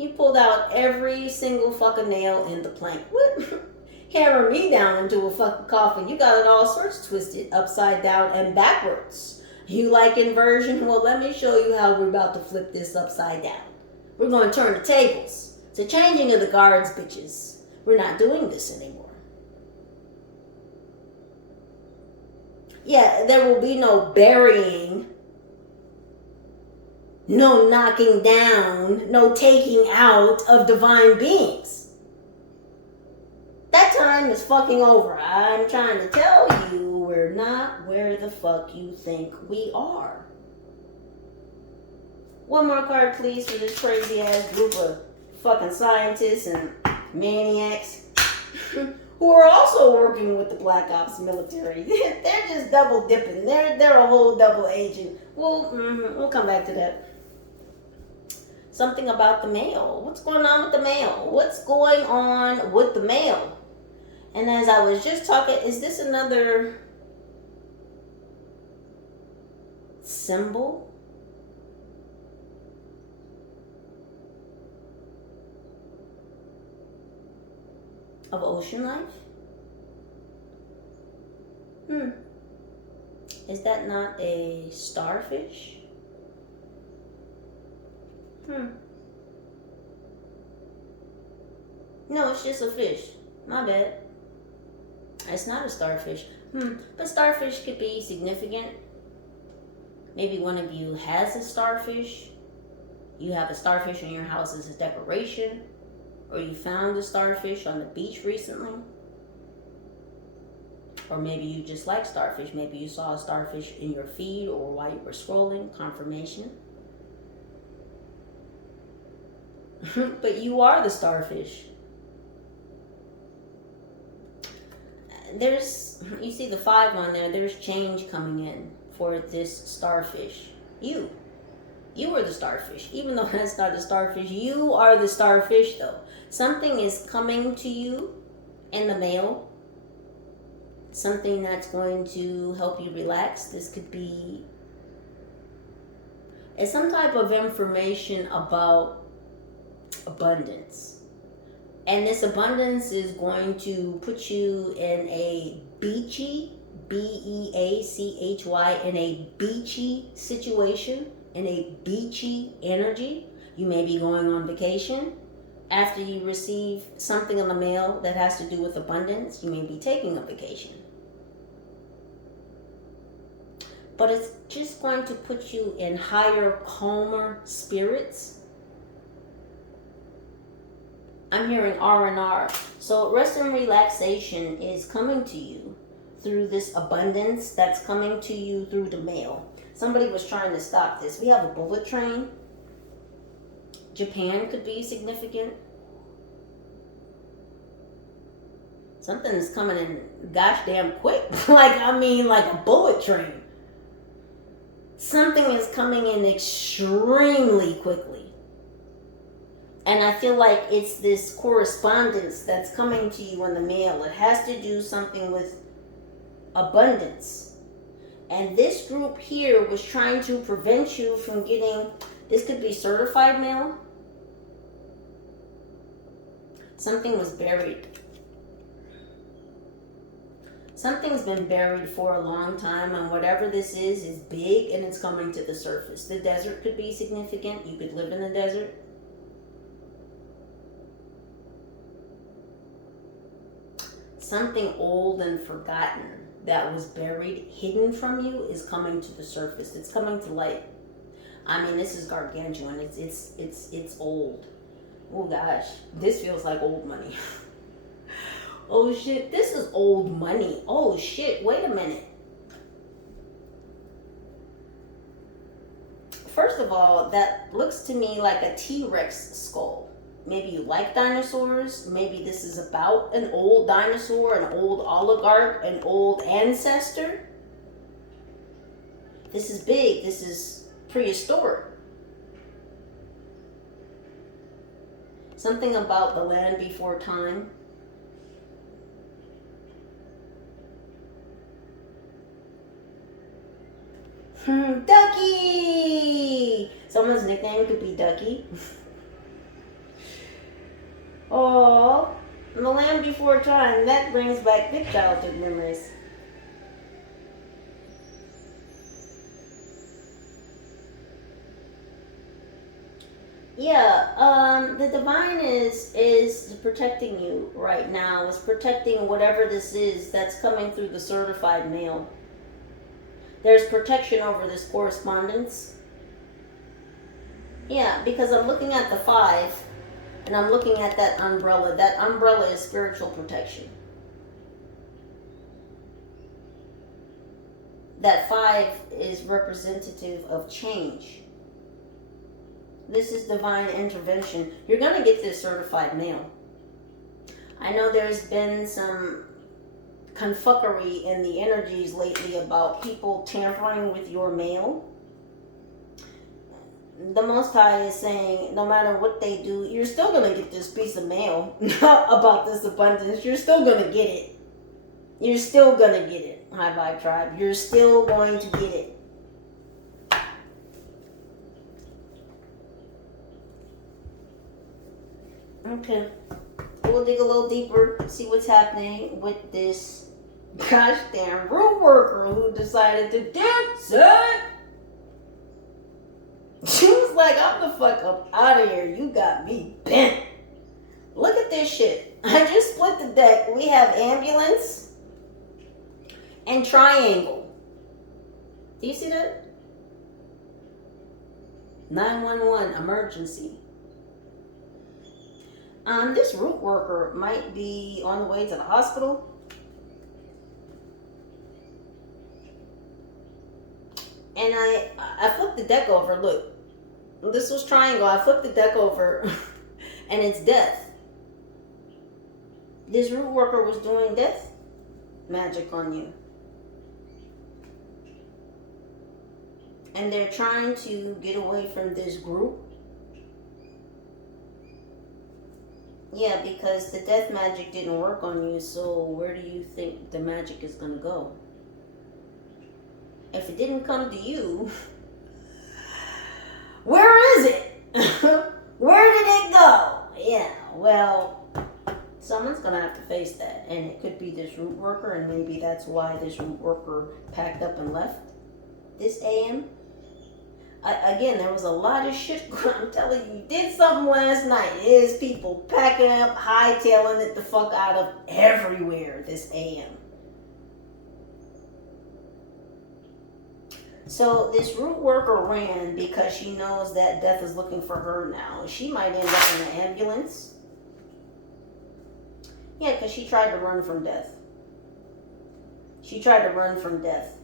You pulled out every single fucking nail in the plank. What? Hammer me down into a fucking coffin. You got it all sorts twisted, upside down and backwards. You like inversion? Well, let me show you how we're about to flip this upside down. We're going to turn the tables. It's a changing of the guards, bitches. We're not doing this anymore. Yeah, there will be no burying, no knocking down, no taking out of divine beings. That time is fucking over. I'm trying to tell you, we're not where the fuck you think we are. One more card, please, for this crazy ass group of fucking scientists and maniacs who are also working with the Black Ops military. They're just double dipping. They're a whole double agent. We'll come back to that. Something about the mail. What's going on with the mail? What's going on with the mail? And as I was just talking, is this another symbol? Of ocean life? Is that not a starfish? No, it's just a fish. My bad. It's not a starfish. But starfish could be significant. Maybe one of you has a starfish. You have a starfish in your house as a decoration. Or you found a starfish on the beach recently. Or maybe you just like starfish. Maybe you saw a starfish in your feed or while you were scrolling. Confirmation. But you are the starfish. You see the 5 on there. There's change coming in for this starfish. You are the starfish. Even though that's not a starfish, you are the starfish though. Something is coming to you in the mail. Something that's going to help you relax. This could be some type of information about abundance. And this abundance is going to put you in a beachy, B-E-A-C-H-Y, in a beachy situation, in a beachy energy. You may be going on vacation. After you receive something in the mail that has to do with abundance, you may be taking a vacation. But it's just going to put you in higher, calmer spirits. I'm hearing R&R. So rest and relaxation is coming to you through this abundance that's coming to you through the mail. Somebody was trying to stop this. We have a bullet train. Japan could be significant. Something is coming in gosh damn quick. like a bullet train. Something is coming in extremely quickly. And I feel like it's this correspondence that's coming to you in the mail. It has to do something with abundance. And this group here was trying to prevent you from getting, this could be certified mail. Something was buried. Something's been buried for a long time, and whatever this is big and it's coming to the surface. The desert could be significant. You could live in the desert. Something old and forgotten that was buried, hidden from you, is coming to the surface. It's coming to light. I mean, this is gargantuan. It's old. Oh gosh, this feels like old money. Oh shit, this is old money. Oh shit, wait a minute. First of all, that looks to me like a T-Rex skull. Maybe you like dinosaurs. Maybe this is about an old dinosaur, an old oligarch, an old ancestor. This is big. This is prehistoric. Something about the land before time. Ducky! Someone's nickname could be Ducky. Born before time. That brings back good childhood memories. Yeah, the divine is protecting you right now. It's protecting whatever this is that's coming through the certified mail. There's protection over this correspondence. Yeah, because I'm looking at the 5, and I'm looking at that umbrella. That umbrella is spiritual protection. That 5 is representative of change. This is divine intervention. You're going to get this certified mail. I know there's been some confuckery in the energies lately about people tampering with your mail. The Most High is saying, no matter what they do, you're still going to get this piece of mail about this abundance. You're still going to get it. You're still going to get it, High Vibe Tribe. You're still going to get it. Okay. We'll dig a little deeper, see what's happening with this gosh damn root worker who decided to dance it. She was like, I'm the fuck up out of here. You got me bent. Look at this shit. I just split the deck. We have ambulance and triangle. Do you see that? 911 emergency. This root worker might be on the way to the hospital. And I flipped the deck over. Look, this was triangle. I flipped the deck over, and it's death. This root worker was doing death magic on you. And they're trying to get away from this group. Yeah, because the death magic didn't work on you, so where do you think the magic is going to go? If it didn't come to you, where is it? Where did it go? Yeah, well, someone's going to have to face that. And it could be this root worker, and maybe that's why this root worker packed up and left this AM. Again, there was a lot of shit. I'm telling you, did something last night. There's people packing up, hightailing it the fuck out of everywhere this AM. So this root worker ran because she knows that death is looking for her now. She might end up in the ambulance. Yeah, because she tried to run from death. She tried to run from death.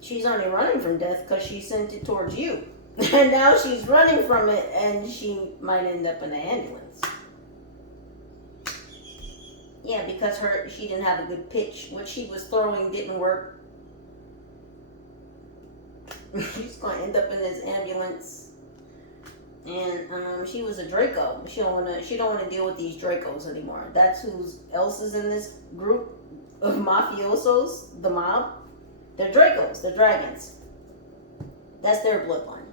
She's only running from death because she sent it towards you. And now she's running from it, and she might end up in the ambulance. Yeah, because she didn't have a good pitch. What she was throwing didn't work. She's going to end up in this ambulance. And she was a Draco. She don't want to deal with these Dracos anymore. That's who else is in this group of mafiosos, the mob. They're Dracos. They're dragons. That's their bloodline.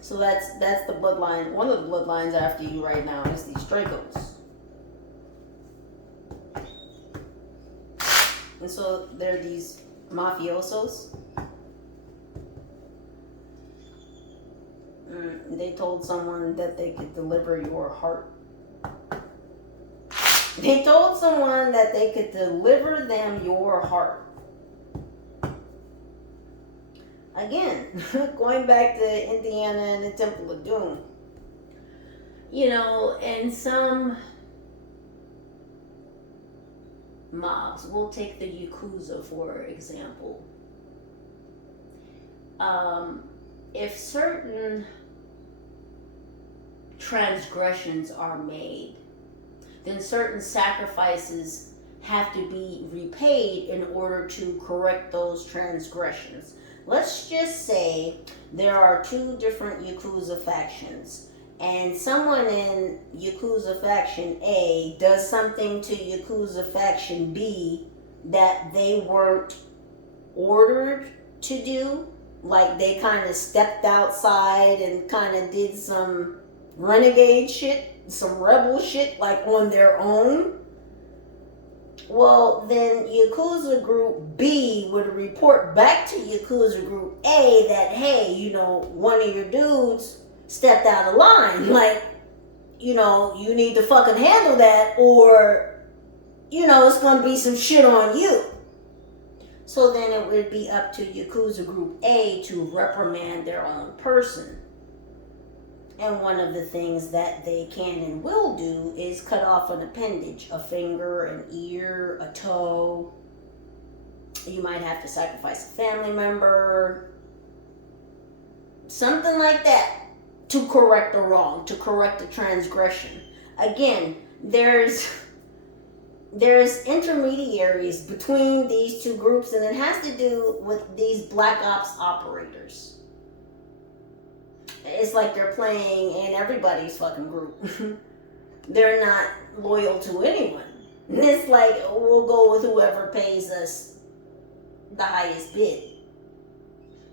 So that's the bloodline. One of the bloodlines after you right now is these Dracos. And so they're these mafiosos. They told someone that they could deliver your heart. They told someone that they could deliver them your heart. Again, going back to Indiana and the Temple of Doom. You know, and some mobs, we'll take the Yakuza for example. If certain transgressions are made, then certain sacrifices have to be repaid in order to correct those transgressions. Let's just say there are 2 different Yakuza factions, and someone in Yakuza faction A does something to Yakuza faction B that they weren't ordered to do, like they kind of stepped outside and kind of did some renegade shit, some rebel shit, like on their own, well, then Yakuza Group B would report back to Yakuza Group A that, hey, you know, one of your dudes stepped out of line. Like, you know, you need to fucking handle that, or, you know, it's going to be some shit on you. So then it would be up to Yakuza Group A to reprimand their own person. And one of the things that they can and will do is cut off an appendage, a finger, an ear, a toe. You might have to sacrifice a family member. Something like that to correct a wrong, to correct a transgression. Again, there's intermediaries between these two groups, and it has to do with these black ops operators. It's like they're playing in everybody's fucking group. They're not loyal to anyone. It's like, we'll go with whoever pays us the highest bid.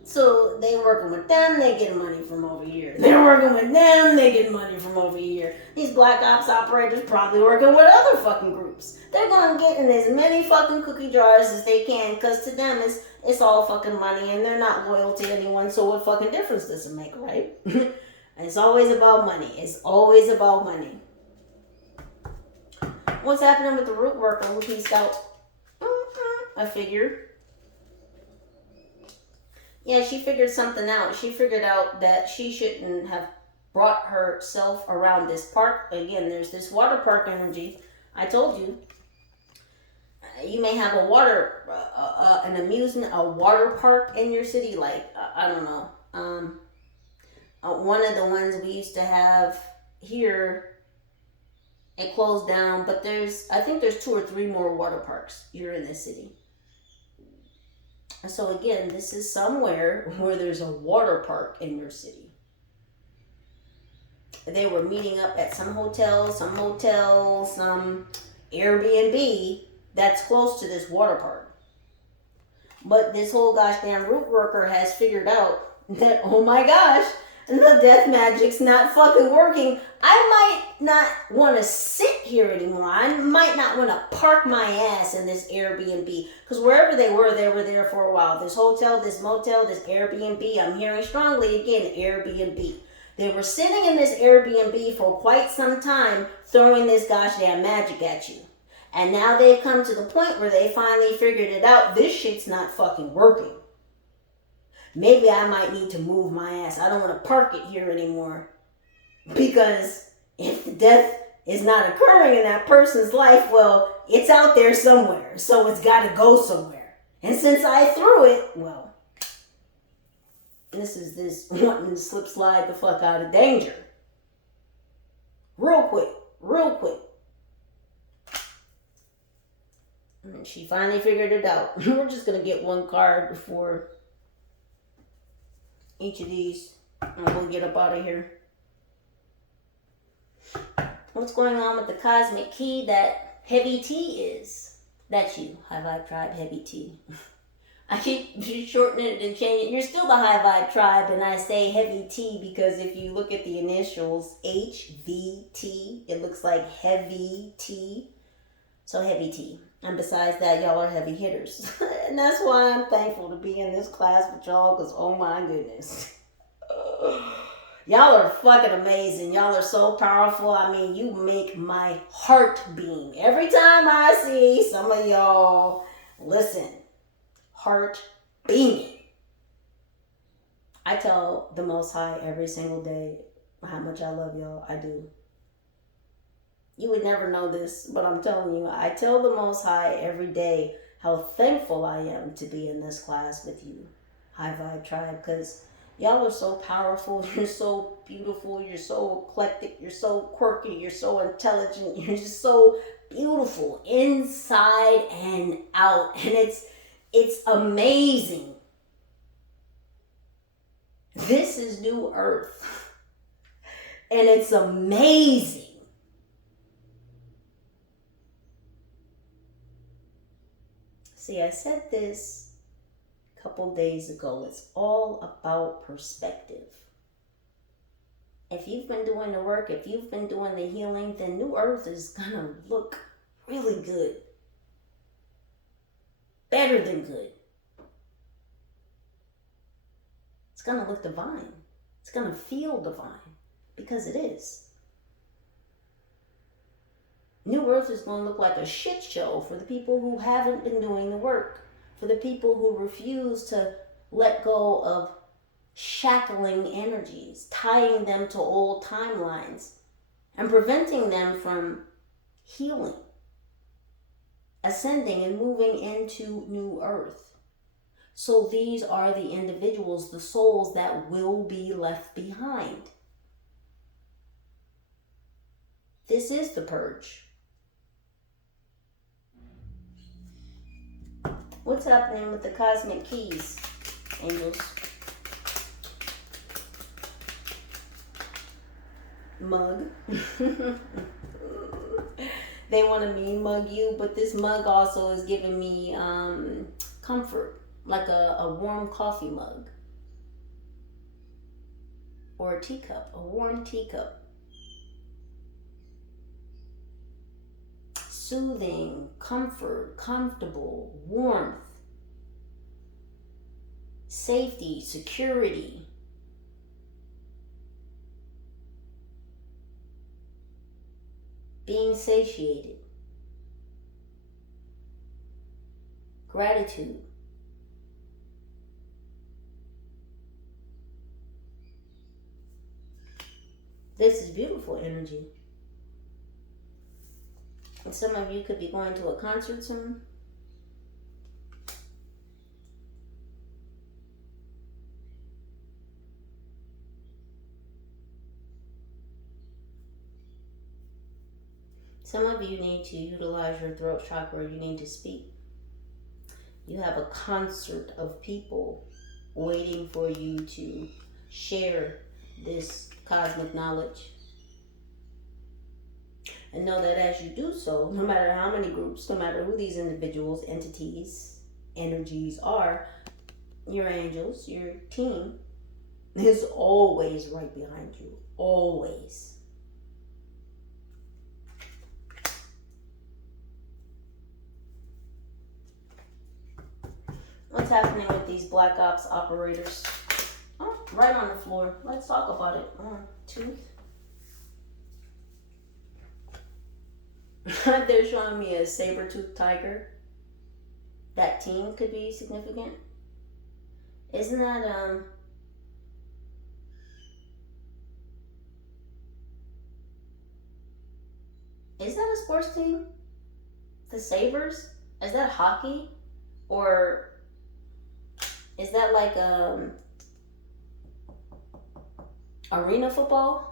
So they working with them, they get money from over here. They're working with them, they get money from over here. These black ops operators probably working with other fucking groups. They're going to get in as many fucking cookie jars as they can, because to them it's all fucking money and they're not loyal to anyone, so what fucking difference does it make, right? It's always about money. It's always about money. What's happening with the root worker who pieced out? I figured. Yeah, she figured something out. She figured out that she shouldn't have brought herself around this park. Again, there's this water park energy. I told you. You may have a water park in your city. Like, I don't know. One of the ones we used to have here, it closed down. But I think there's 2 or 3 more water parks here in this city. So again, this is somewhere where there's a water park in your city. They were meeting up at some hotel, some motel, some Airbnb that's close to this water park. But this whole gosh damn root worker has figured out that, oh my gosh, the death magic's not fucking working. I might not want to sit here anymore. I might not want to park my ass in this Airbnb. Because wherever they were there for a while. This hotel, this motel, this Airbnb. I'm hearing strongly again, Airbnb. They were sitting in this Airbnb for quite some time, throwing this gosh damn magic at you. And now they've come to the point where they finally figured it out. This shit's not fucking working. Maybe I might need to move my ass. I don't want to park it here anymore. Because if the death is not occurring in that person's life, well, it's out there somewhere. So it's got to go somewhere. And since I threw it, well, this is this wanting to slip slide the fuck out of danger. Real quick. And she finally figured it out. We're just going to get one card before each of these, and we'll get up out of here. What's going on with the cosmic key that Heavy T is? That's you, High Vibe Tribe, Heavy T. I keep shortening it and changing it. You're still the High Vibe Tribe, and I say Heavy T because if you look at the initials, HVT, it looks like Heavy T. So Heavy T. And besides that, y'all are heavy hitters. And that's why I'm thankful to be in this class with y'all, because oh my goodness. Y'all are fucking amazing. Y'all are so powerful. I mean, you make my heart beam. Every time I see some of y'all, listen, heart beaming. I tell the Most High every single day how much I love y'all. I do. You would never know this, but I'm telling you, I tell the Most High every day how thankful I am to be in this class with you, High Vibe Tribe, because y'all are so powerful, you're so beautiful, you're so eclectic, you're so quirky, you're so intelligent, you're just so beautiful inside and out, and it's amazing. This is New Earth, and it's amazing. See, I said this a couple couple days ago. It's all about perspective. If you've been doing the work, if you've been doing the healing, then New Earth is going to look really good. Better than good. It's going to look divine. It's going to feel divine. Because it is. New Earth is going to look like a shit show for the people who haven't been doing the work. For the people who refuse to let go of shackling energies, tying them to old timelines, and preventing them from healing, ascending, and moving into New Earth. So these are the individuals, the souls that will be left behind. This is the purge. What's happening with the cosmic keys, angels? Mug. They want to mean mug you, but this mug also is giving me comfort, like a warm coffee mug or a teacup, a warm teacup. Soothing, comfort, comfortable, warmth, safety, security. Being satiated. Gratitude. This is beautiful energy. And some of you could be going to a concert soon. Some of you need to utilize your throat chakra. You need to speak. You have a concert of people waiting for you to share this cosmic knowledge. And know that as you do so, no matter how many groups, no matter who these individuals, entities, energies are, your angels, your team is always right behind you. Always. What's happening with these Black Ops operators? Oh, right on the floor. Let's talk about it. Tooth. They're showing me a saber-toothed tiger. That team could be significant. Isn't that, is that a sports team? The Sabres? Is that hockey? Or is that like, arena football?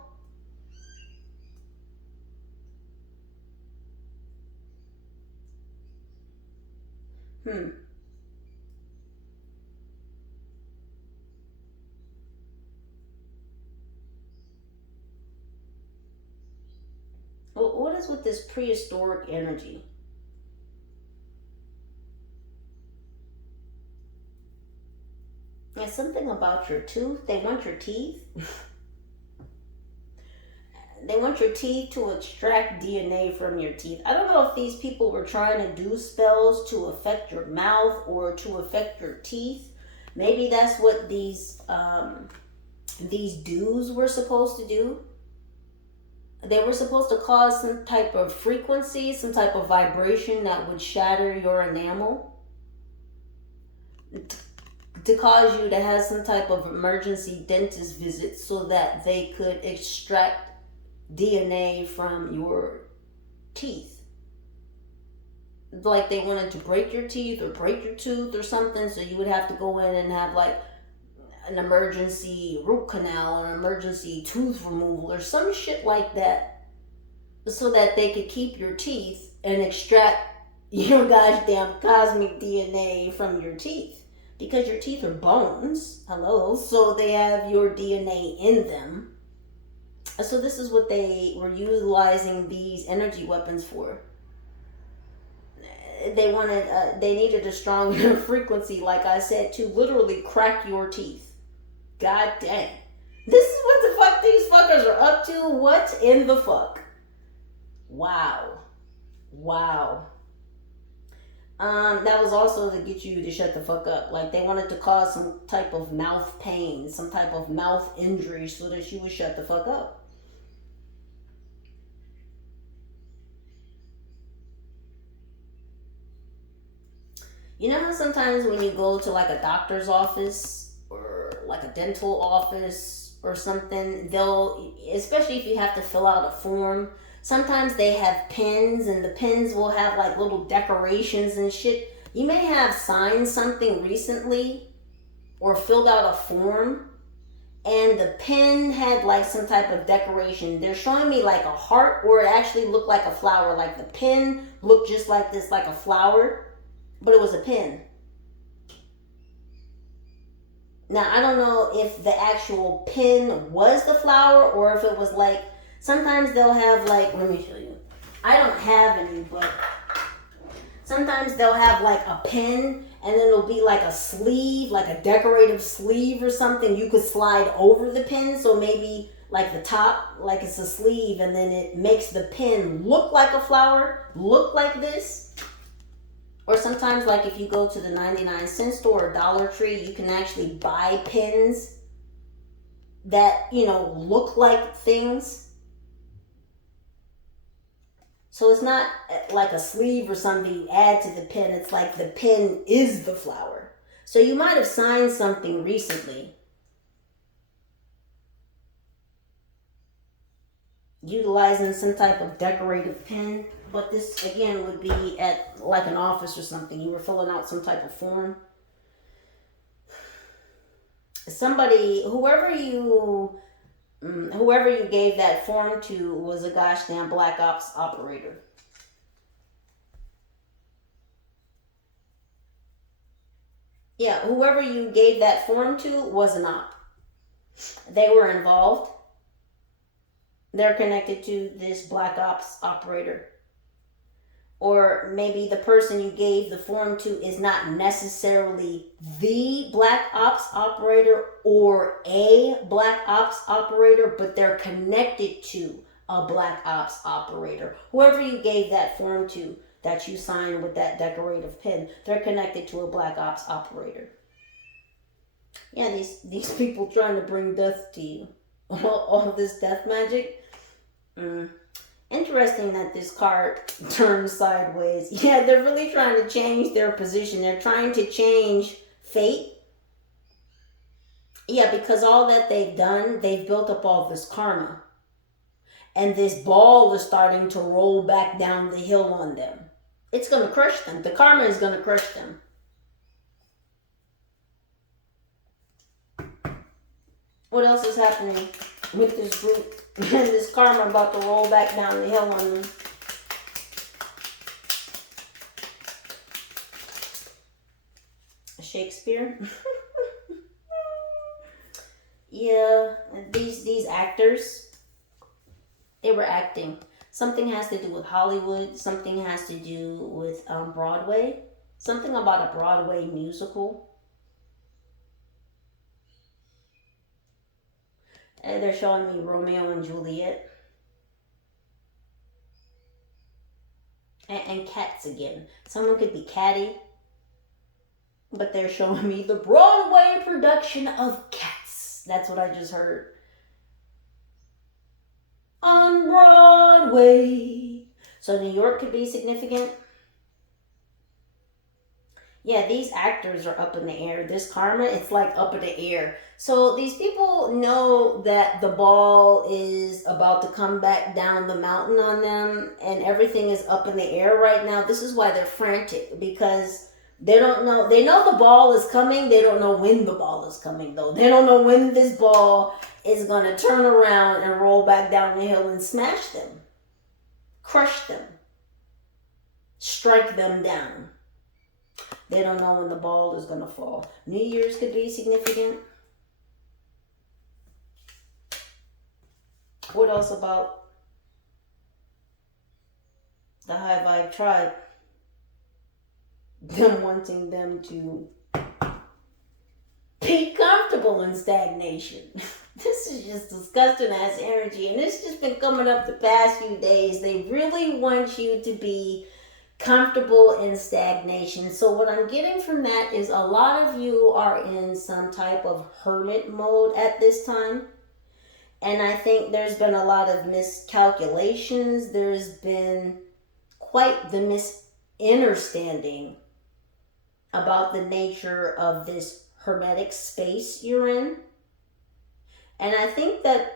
Well, what is with this prehistoric energy? Yeah, something about your tooth. They want your teeth. They want your teeth to extract DNA from your teeth. I don't know if these people were trying to do spells to affect your mouth or to affect your teeth. Maybe that's what these dews were supposed to do. They were supposed to cause some type of frequency, some type of vibration that would shatter your enamel. To cause you to have some type of emergency dentist visit so that they could extract DNA from your teeth. Like they wanted to break your teeth or break your tooth or something, so you would have to go in and have like an emergency root canal or emergency tooth removal or some shit like that, so that they could keep your teeth and extract your goddamn cosmic DNA from your teeth. Because your teeth are bones, hello, so they have your DNA in them. So this is what they were utilizing these energy weapons for. they needed a strong enough frequency, like I said, to literally crack your teeth. God dang. This is what the fuck these fuckers are up to. What in the fuck? Wow. Wow. That was also to get you to shut the fuck up. Like, they wanted to cause some type of mouth pain, some type of mouth injury, so that you would shut the fuck up. You know how sometimes when you go to like a doctor's office or like a dental office or something, they'll, especially if you have to fill out a form, sometimes they have pens, and the pens will have like little decorations and shit. You may have signed something recently or filled out a form, and the pen had like some type of decoration. They're showing me like a heart, or it actually looked like a flower. Like the pen looked just like this, like a flower, but it was a pen. Now, I don't know if the actual pen was the flower, or if it was like, sometimes they'll have like, let me show you. I don't have any, but sometimes they'll have like a pen, and then it'll be like a sleeve, like a decorative sleeve or something. You could slide over the pen, so maybe like the top, like it's a sleeve, and then it makes the pen look like a flower, look like this. Or sometimes, like if you go to the 99-cent store or Dollar Tree, you can actually buy pens that, you know, look like things. So it's not like a sleeve or something you add to the pen. It's like the pen is the flower. So you might have signed something recently utilizing some type of decorative pen. But this, again, would be at like an office or something. You were filling out some type of form. Somebody, whoever you gave that form to was a gosh damn Black Ops operator. Yeah, whoever you gave that form to was an op. They were involved. They're connected to this Black Ops operator. Or maybe the person you gave the form to is not necessarily the Black Ops operator or a Black Ops operator, but they're connected to a Black Ops operator. Whoever you gave that form to, that you signed with that decorative pen, they're connected to a Black Ops operator. Yeah, these people trying to bring death to you. All this death magic. Interesting that this card turns sideways. Yeah, they're really trying to change their position. They're trying to change fate. Yeah, because all that they've done, they've built up all this karma. And this ball is starting to roll back down the hill on them. It's going to crush them. The karma is going to crush them. What else is happening with this group? And this karma about to roll back down the hill on them. Shakespeare. Yeah, these actors, they were acting. Something has to do with Hollywood. Something has to do with Broadway. Something about a Broadway musical. And they're showing me Romeo and Juliet. And cats again. Someone could be catty. But they're showing me the Broadway production of Cats. That's what I just heard. On Broadway. So New York could be significant. Yeah, these actors are up in the air. This karma, it's like up in the air. So these people know that the ball is about to come back down the mountain on them, and everything is up in the air right now. This is why they're frantic, because they don't know. They know the ball is coming. They don't know when the ball is coming, though. They don't know when this ball is going to turn around and roll back down the hill and smash them, crush them, strike them down. They don't know when the ball is going to fall. New Year's could be significant. What else about the High Vibe tribe? them wanting them to be comfortable in stagnation. This is just disgusting ass energy, and it's just been coming up the past few days. They really want you to be comfortable in stagnation. So what I'm getting from that is a lot of you are in some type of hermit mode at this time. And I think there's been a lot of miscalculations. There's been quite the misunderstanding about the nature of this hermetic space you're in. And I think that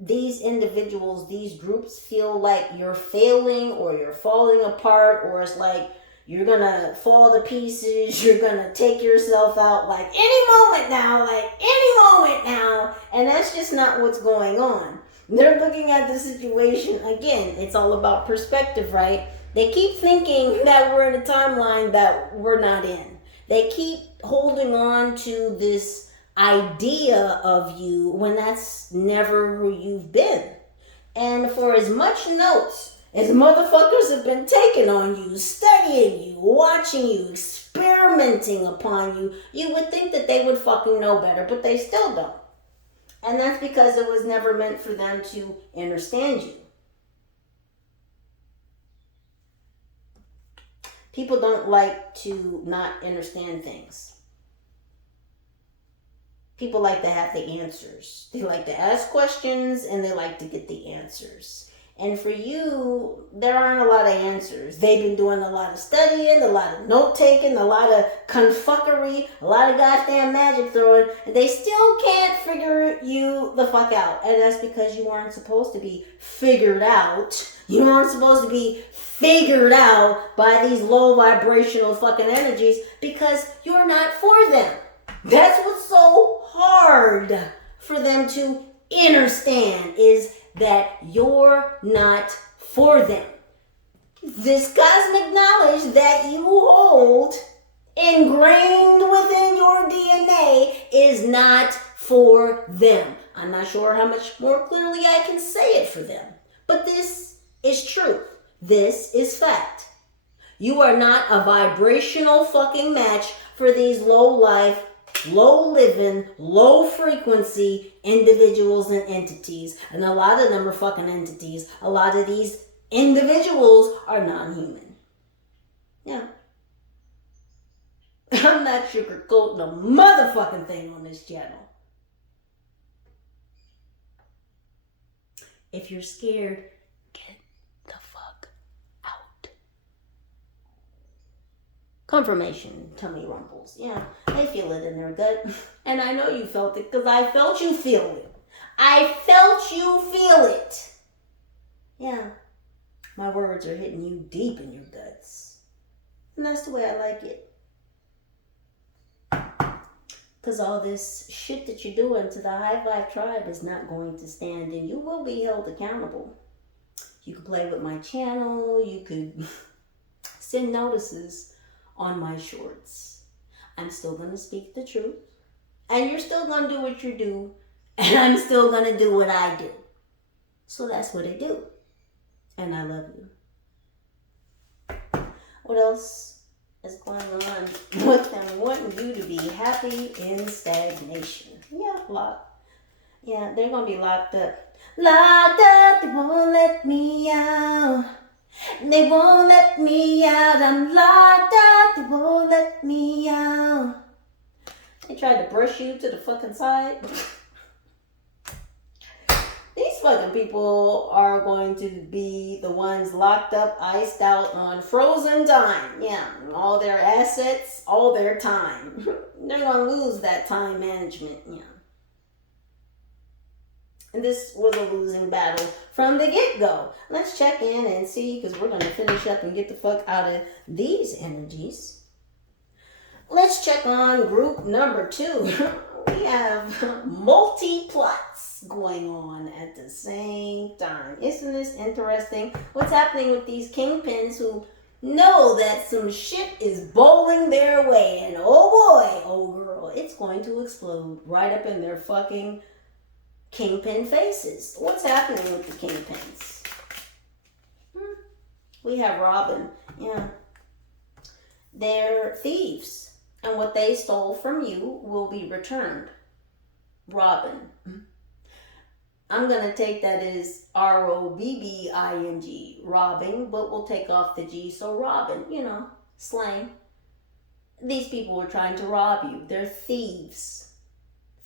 these individuals, these groups feel like you're failing or you're falling apart, or it's like you're gonna fall to pieces, you're gonna take yourself out like any moment now, and that's just not what's going on. They're looking at the situation, again, it's all about perspective, right? They keep thinking that we're in a timeline that we're not in. They keep holding on to this idea of you when that's never who you've been. And for as much notes as motherfuckers have been taking on you, studying you, watching you, experimenting upon you, you would think that they would fucking know better, but they still don't. And that's because it was never meant for them to understand you. People don't like to not understand things. People like to have the answers. They like to ask questions and they like to get the answers. And for you, there aren't a lot of answers. They've been doing a lot of studying, a lot of note-taking, a lot of confuckery, a lot of goddamn magic throwing, and they still can't figure you the fuck out. And that's because you weren't supposed to be figured out. You weren't supposed to be figured out by these low vibrational fucking energies because you're not for them. That's what's so hard for them to understand, is that you're not for them. This cosmic knowledge that you hold ingrained within your DNA is not for them. I'm not sure how much more clearly I can say it for them, but this is truth. This is fact. You are not a vibrational fucking match for these low life, low living, low frequency individuals and entities. And a lot of them are fucking entities. A lot of these individuals are non-human. Yeah. I'm not sugarcoating a motherfucking thing on this channel. If you're scared, get the fuck out. Confirmation, tummy rumbles. Yeah, they feel it in their gut. And I know you felt it because I felt you feel it. I felt you feel it. Yeah, my words are hitting you deep in your guts. And that's the way I like it. Because all this shit that you're doing to the Hyghvybetrybe is not going to stand, and you will be held accountable. You could play with my channel. You could send notices on my shorts. I'm still going to speak the truth. And you're still going to do what you do. And I'm still going to do what I do. So that's what I do. And I love you. What else is going on with them wanting you to be happy in stagnation? Yeah, locked. Yeah, they're going to be locked up. Locked up, they won't let me out. They won't let me out. I'm locked up, they won't let me out. They tried to brush you to the fucking side. These fucking people are going to be the ones locked up, iced out on frozen time. Yeah, all their assets, all their time. They're going to lose that time management. Yeah. And this was a losing battle from the get-go. Let's check in and see, because we're going to finish up and get the fuck out of these energies. Let's check on group number 2. We have multi-plots going on at the same time. Isn't this interesting? What's happening with these kingpins who know that some shit is bowling their way, and oh boy, oh girl, it's going to explode right up in their fucking kingpin faces. What's happening with the kingpins? We have Robin. Yeah. They're thieves. And what they stole from you will be returned. Robin. I'm going to take that as ROBBING, robbing, but we'll take off the G. So Robin, you know, slang. These people were trying to rob you. They're thieves.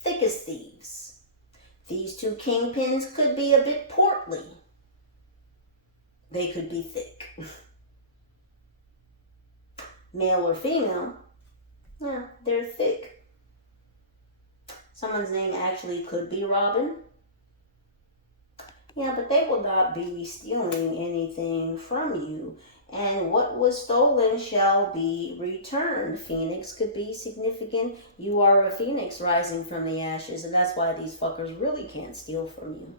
Thick as thieves. These two kingpins could be a bit portly. They could be thick. Male or female, yeah, they're thick. Someone's name actually could be Robin. Yeah, but they will not be stealing anything from you. And what was stolen shall be returned. Phoenix could be significant. You are a phoenix rising from the ashes, and that's why these fuckers really can't steal from you.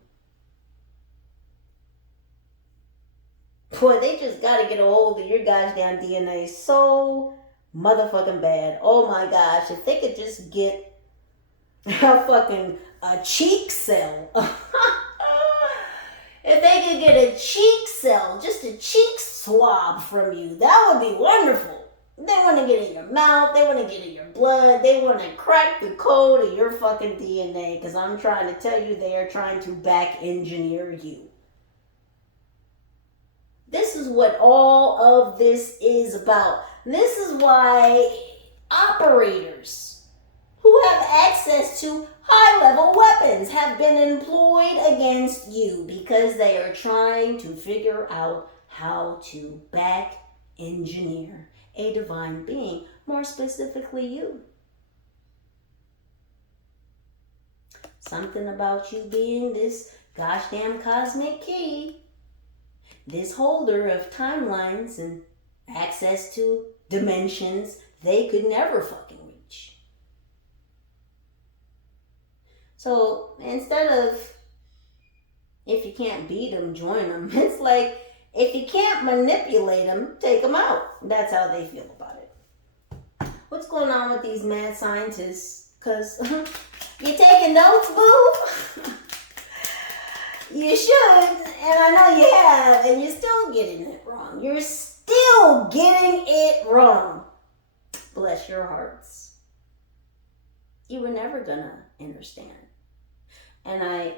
Boy, they just gotta get a hold of your goddamn DNA so motherfucking bad. Oh my gosh, if they could just get a cheek cell. If they could get a cheek cell, just a cheek swab from you, that would be wonderful. They want to get in your mouth, they want to get in your blood, they want to crack the code of your fucking DNA, because I'm trying to tell you they are trying to back engineer you. This is what all of this is about. This is why operators who have access to high-level weapons have been employed against you, because they are trying to figure out how to back engineer a divine being, more specifically you. Something about you being this gosh damn cosmic key, this holder of timelines and access to dimensions they could never fucking reach. So instead of, if you can't beat them, join them, it's like, if you can't manipulate them, take them out. That's how they feel about it. What's going on with these mad scientists? Because you taking notes, boo? You should, and I know you have, and you're still getting it wrong. You're still getting it wrong. Bless your hearts. You were never gonna understand. And I,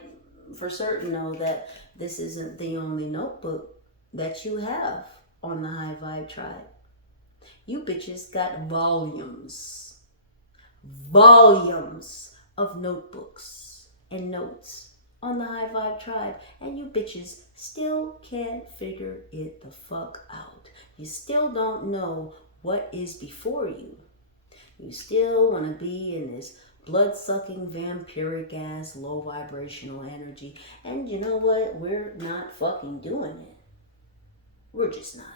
for certain, know that this isn't the only notebook that you have on the High Vibe Tribe. You bitches got volumes of notebooks and notes on the High Vibe Tribe, and you bitches still can't figure it the fuck out. You still don't know what is before you. You still want to be in this blood-sucking, vampiric ass, low vibrational energy, and you know what? We're not fucking doing it. We're just not.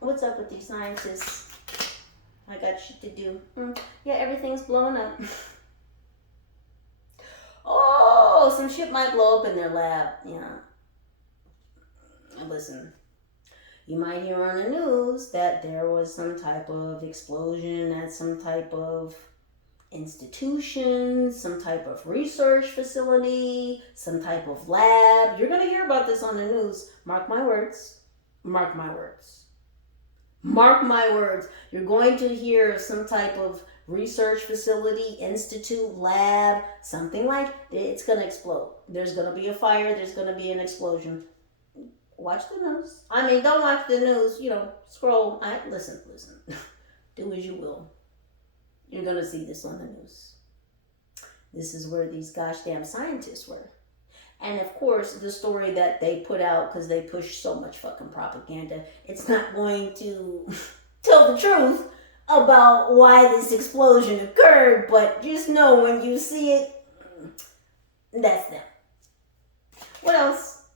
What's up with these scientists? I got shit to do. Yeah, everything's blowing up. Oh, some shit might blow up in their lab. Yeah. Listen, you might hear on the news that there was some type of explosion at some type of institution, some type of research facility, some type of lab. You're going to hear about this on the news. Mark my words. Mark my words. Mark my words. You're going to hear of some type of research facility, institute, lab, something like it's going to explode. There's going to be a fire. There's going to be an explosion. Watch the news. I mean, don't watch the news. You know, scroll. Listen. Do as you will. You're going to see this on the news. This is where these gosh damn scientists were. And of course, the story that they put out, because they push so much fucking propaganda, it's not going to tell the truth about why this explosion occurred, but just know when you see it, that's them. What else?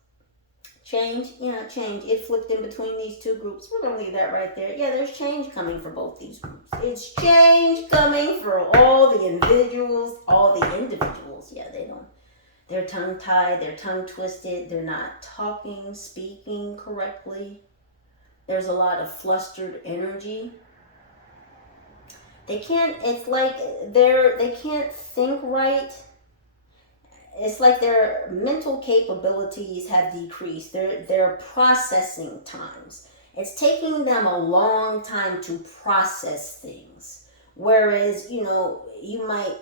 Change? Yeah, change. It flipped in between these two groups. We're going to leave that right there. Yeah, there's change coming for both these groups. It's change coming for all the individuals. Yeah, they're tongue-tied, they're tongue-twisted, they're not talking, speaking correctly. There's a lot of flustered energy. They can't, it's like they can't think right. It's like their mental capabilities have decreased. Their processing times. It's taking them a long time to process things. Whereas, you know, you might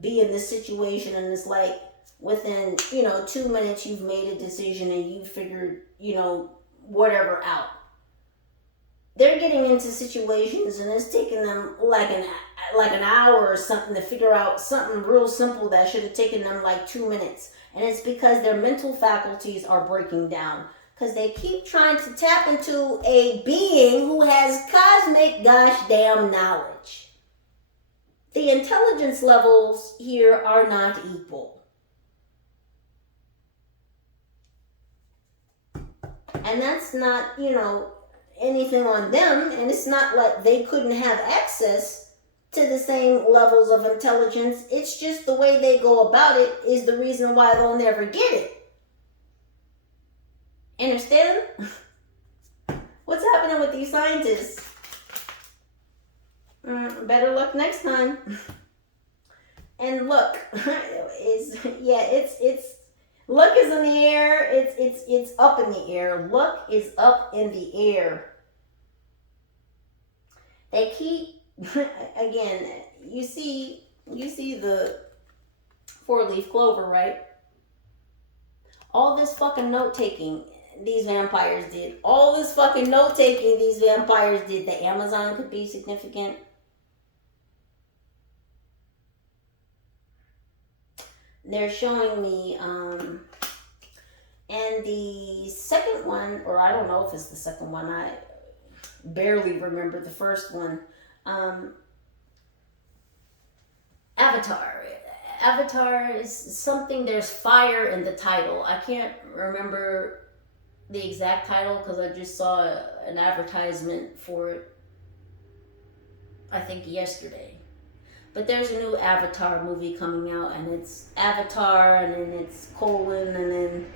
be in this situation and it's like within, you know, 2 minutes you've made a decision and you figured, you know, whatever out. They're getting into situations and it's taking them like an hour or something to figure out something real simple that should have taken them like 2 minutes. And it's because their mental faculties are breaking down. Because they keep trying to tap into a being who has cosmic gosh damn knowledge. The intelligence levels here are not equal. And that's not, you know, anything on them. And it's not like they couldn't have access to the same levels of intelligence. It's just the way they go about it is the reason why they'll never get it. Understand? What's happening with these scientists? Better luck next time. And look, it's luck is in the air. It's up in the air. Luck is up in the air. They keep again. You see the 4-leaf clover, right? All this fucking note taking these vampires did. All this fucking note taking these vampires did. The Amazon could be significant. They're showing me, and the second one, or I don't know if it's the second one, I barely remember the first one. Avatar is something, there's fire in the title. I can't remember the exact title because I just saw an advertisement for it, I think yesterday. But there's a new Avatar movie coming out, and it's Avatar, and then it's colon, and then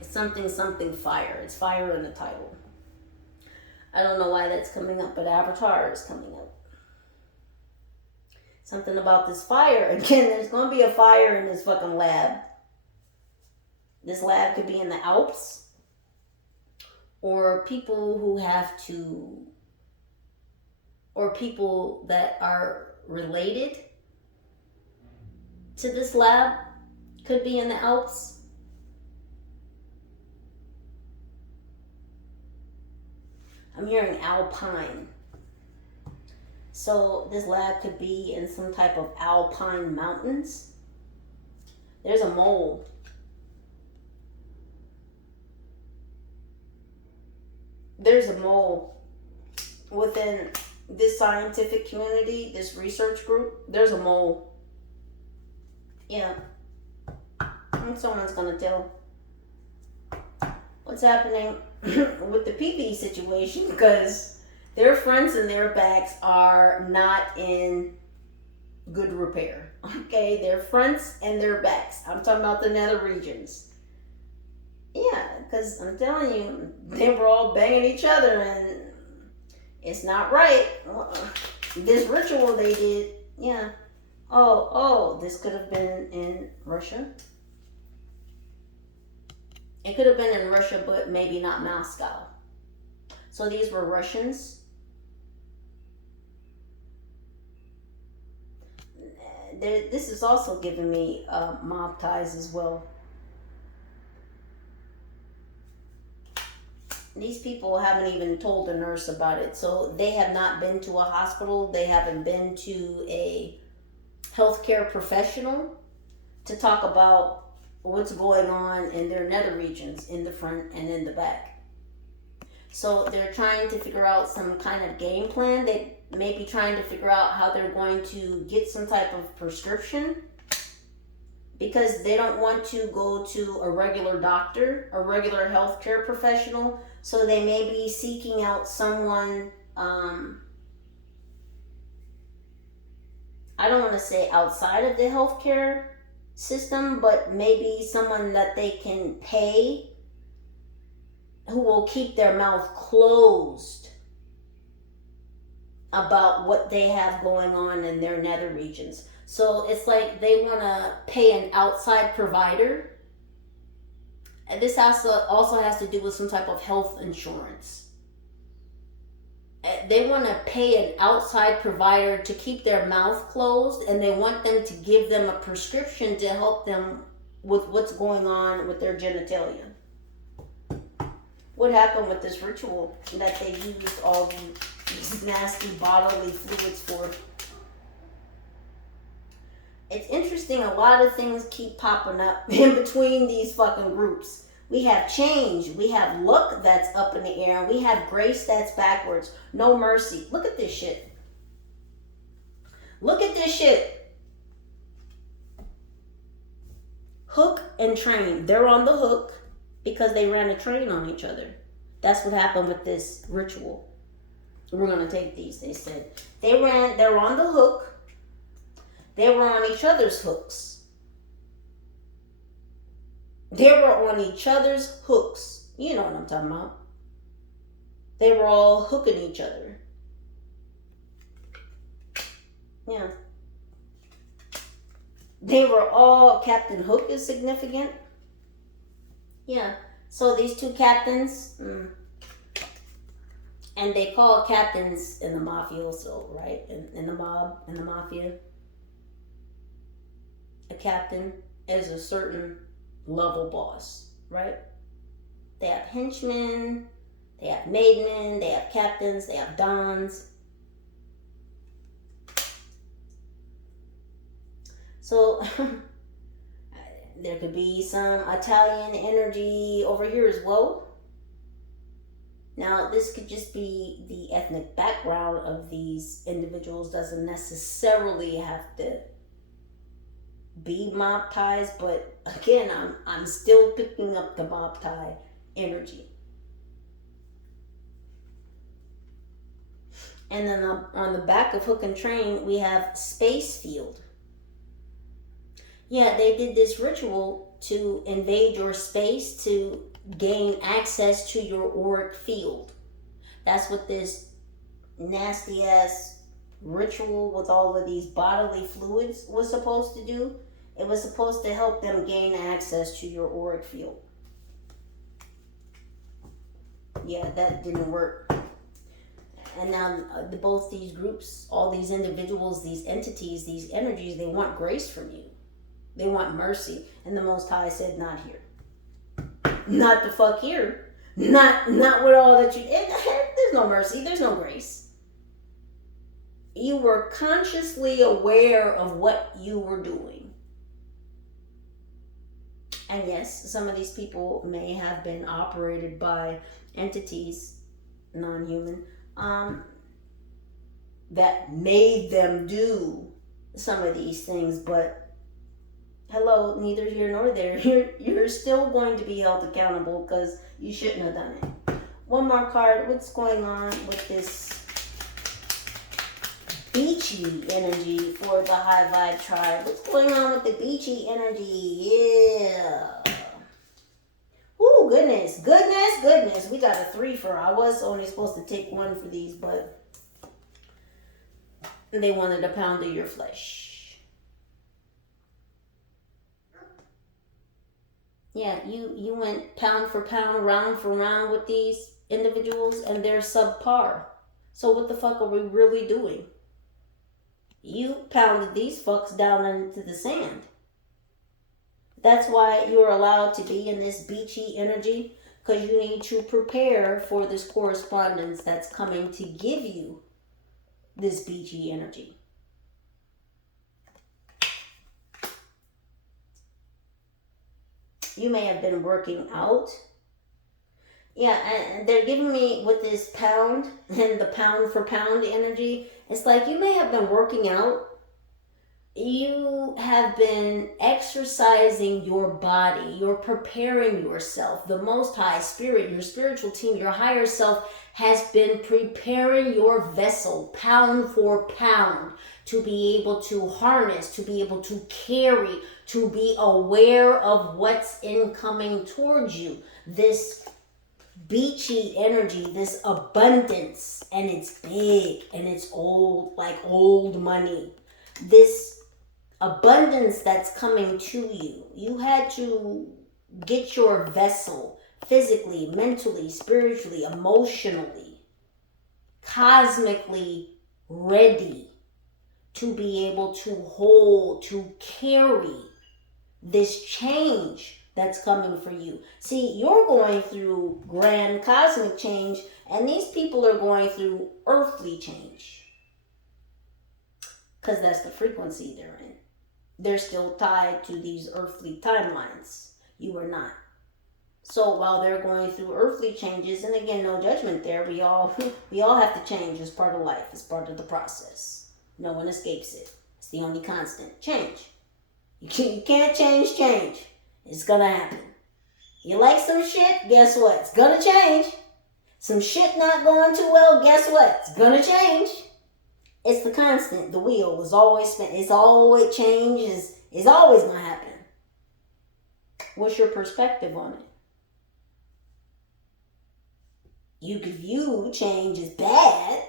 something fire. It's fire in the title. I don't know why that's coming up, but Avatar is coming up. Something about this fire. Again, there's going to be a fire in this fucking lab. This lab could be in the Alps, or people who have to, or people that are related to this lab could be in the Alps. I'm hearing alpine. So this lab could be in some type of alpine mountains. There's a mole. There's a mole within this scientific community, this research group. There's a mole. Yeah. And someone's gonna tell what's happening with the pee-pee situation, because their fronts and their backs are not in good repair. Okay, their fronts and their backs. I'm talking about the nether regions. Yeah, because I'm telling you, they were all banging each other and it's not right. This ritual they did, yeah. Oh, this could have been in Russia. It could have been in Russia, but maybe not Moscow. So these were Russians. This is also giving me mob ties as well. These people haven't even told a nurse about it. So they have not been to a hospital. They haven't been to a healthcare professional to talk about what's going on in their nether regions, in the front and in the back. So they're trying to figure out some kind of game plan. They may be trying to figure out how they're going to get some type of prescription, because they don't want to go to a regular doctor, a regular healthcare professional. So they may be seeking out someone, I don't want to say outside of the healthcare system, but maybe someone that they can pay who will keep their mouth closed about what they have going on in their nether regions. So it's like they want to pay an outside provider And this also has to do with some type of health insurance. They want to pay an outside provider to keep their mouth closed, and they want them to give them a prescription to help them with what's going on with their genitalia. What happened with this ritual that they used all these nasty bodily fluids for? It's interesting, a lot of things keep popping up in between these fucking groups. We have change, we have look that's up in the air, and we have grace that's backwards. No mercy. Look at this shit. Look at this shit. Hook and train. They're on the hook because they ran a train on each other. That's what happened with this ritual. We're going to take these. They said they're on the hook. They were on each other's hooks. They were on each other's hooks. You know what I'm talking about. They were all hooking each other. Yeah. They were all, Captain Hook is significant. Yeah. So these two captains, and they call captains in the mafioso, right? In the mob, in the mafia. A captain is a certain level boss, right? They have henchmen, they have maidmen, they have captains, they have dons. So there could be some Italian energy over here as well. Now, this could just be the ethnic background of these individuals. Doesn't necessarily have to be mob ties, but again, I'm still picking up the mob tie energy. And then on the back of Hook and Train, we have Space Field. Yeah, they did this ritual to invade your space to gain access to your auric field. That's what this nasty ass ritual with all of these bodily fluids was supposed to do. It was supposed to help them gain access to your auric field. Yeah, that didn't work. And now both these groups, all these individuals, these entities, these energies, they want grace from you. They want mercy. And the Most High said, not here. Not the fuck here. Not with all that you... There's no mercy. There's no grace. You were consciously aware of what you were doing. And yes, some of these people may have been operated by entities, non-human, that made them do some of these things, but hello, neither here nor there. You're still going to be held accountable because you shouldn't have done it. One more card. What's going on with this beachy energy for the High Vibe tribe? What's going on with the beachy energy? Yeah. Ooh, goodness. We got a 3 for. I was only supposed to take 1 for these, but they wanted a pound of your flesh. Yeah, you went pound for pound, round for round with these individuals, and they're subpar. So what the fuck are we really doing? You pounded these fucks down into the sand. That's why you're allowed to be in this beachy energy, because you need to prepare for this correspondence that's coming to give you this beachy energy. You may have been working out. Yeah, and they're giving me with this pound and the pound for pound energy. It's like you may have been working out. You have been exercising your body. You're preparing yourself. The Most High Spirit, your spiritual team, your higher self has been preparing your vessel pound for pound to be able to harness, to be able to carry, to be aware of what's incoming towards you. This beachy energy, this abundance, and it's big and it's old, like old money. This abundance that's coming to you. You had to Get your vessel physically, mentally, spiritually, emotionally, cosmically ready to be able to hold, to carry this change that's coming for you. See, you're going through grand cosmic change, and these people are going through earthly change. Because that's the frequency they're in. They're still tied to these earthly timelines. You are not. So while they're going through earthly changes, and again, no judgment there, we all have to change as part of life, as part of the process. No one escapes it. It's the only constant. Change. You can't change change. It's gonna happen. You like some shit? Guess what? It's gonna change. Some shit not going too well? Guess what? It's gonna change. It's the constant. The wheel is always spin. It's always change. Is always gonna happen. What's your perspective on it? You could view change as bad,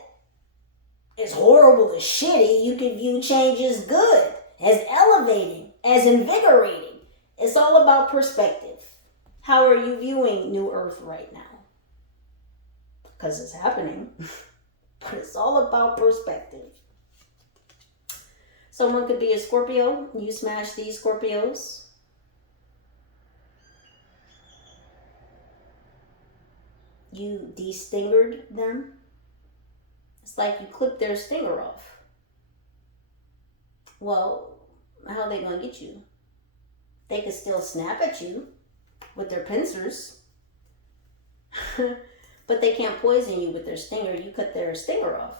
as horrible, as shitty. You could view change as good, as elevating, as invigorating. It's all about perspective. How are you viewing New Earth right now? Because it's happening. But it's all about perspective. Someone could be a Scorpio. You smash these Scorpios. You de-stingered them. It's like you clipped their stinger off. Well, how are they going to get you? They could still snap at you with their pincers. But they can't poison you with their stinger. You cut their stinger off.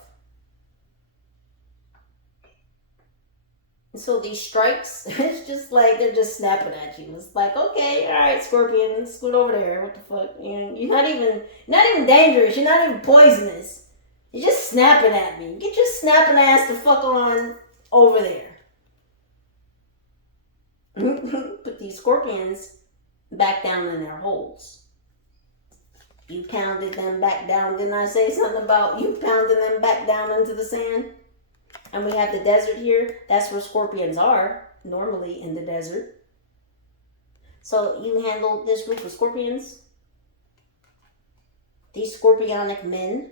And so these strikes, it's just like they're just snapping at you. It's like, okay, all right, Scorpion, scoot over there. What the fuck? You're not even dangerous. You're not even poisonous. You're just snapping at me. Get your snapping ass the fuck on over there. Put these Scorpions back down in their holes. You pounded them back down. Didn't I say something about you pounding them back down into the sand? And we have the desert here. That's where Scorpions are, normally in the desert. So you handle this group of Scorpions. These Scorpionic men.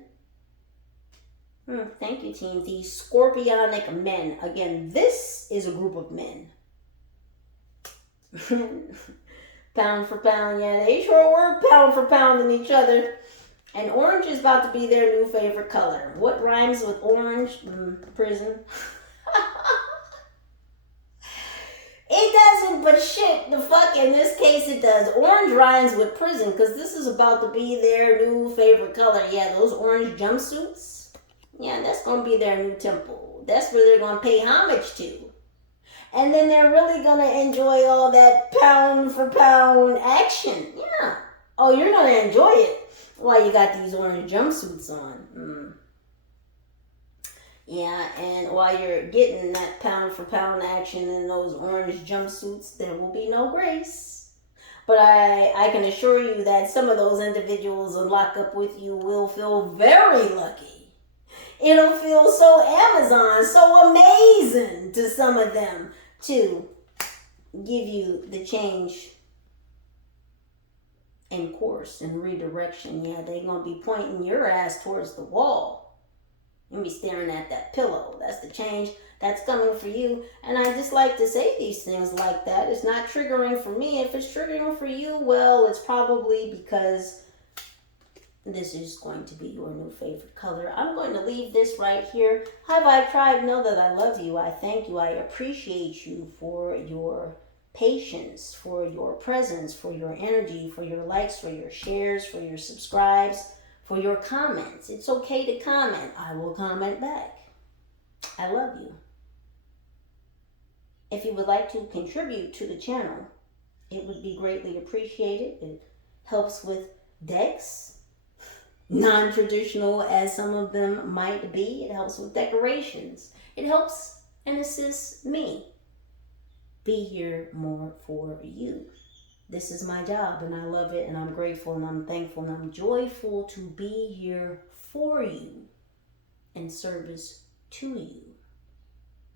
Thank you, team. These Scorpionic men. Again, this is a group of men. Pound for pound, yeah, they sure were pound for pounding each other. And orange is about to be their new favorite color. What rhymes with orange? Prison. It doesn't, but shit, the fuck, in this case it does. Orange rhymes with prison, because this is about to be their new favorite color. Yeah, those orange jumpsuits. Yeah, that's going to be their new temple. That's where they're going to pay homage to. And then they're really going to enjoy all that pound for pound action. Yeah. Oh, you're going to enjoy it while you got these orange jumpsuits on. Yeah, and while you're getting that pound for pound action in those orange jumpsuits, there will be no grace. But I can assure you that some of those individuals who lock up with you will feel very lucky. It'll feel so Amazon, so amazing to some of them to give you the change in course and redirection. Yeah, they're going to be pointing your ass towards the wall. You'll be staring at that pillow. That's the change that's coming for you. And I just like to say these things like that. It's not triggering for me. If it's triggering for you, well, it's probably because this is going to be your new favorite color. I'm going to leave this right here. High Vibe Tribe, know that I love you. I thank you. I appreciate you for your patience, for your presence, for your energy, for your likes, for your shares, for your subscribes, for your comments. It's okay to comment. I will comment back. I love you. If you would like to contribute to the channel, it would be greatly appreciated. It helps with decks. Non-traditional as some of them might be. It helps with decorations. It helps and assists me be here more for you. This is my job and I love it and I'm grateful and I'm thankful and I'm joyful to be here for you in service to you.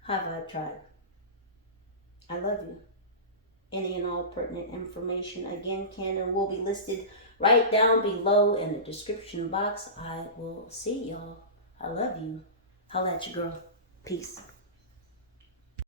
High Vibe Tribe. I love you. any and all pertinent information. Again, Canon will be listed right down below in the description box. I will see y'all. I love you. Holla at your girl. Peace.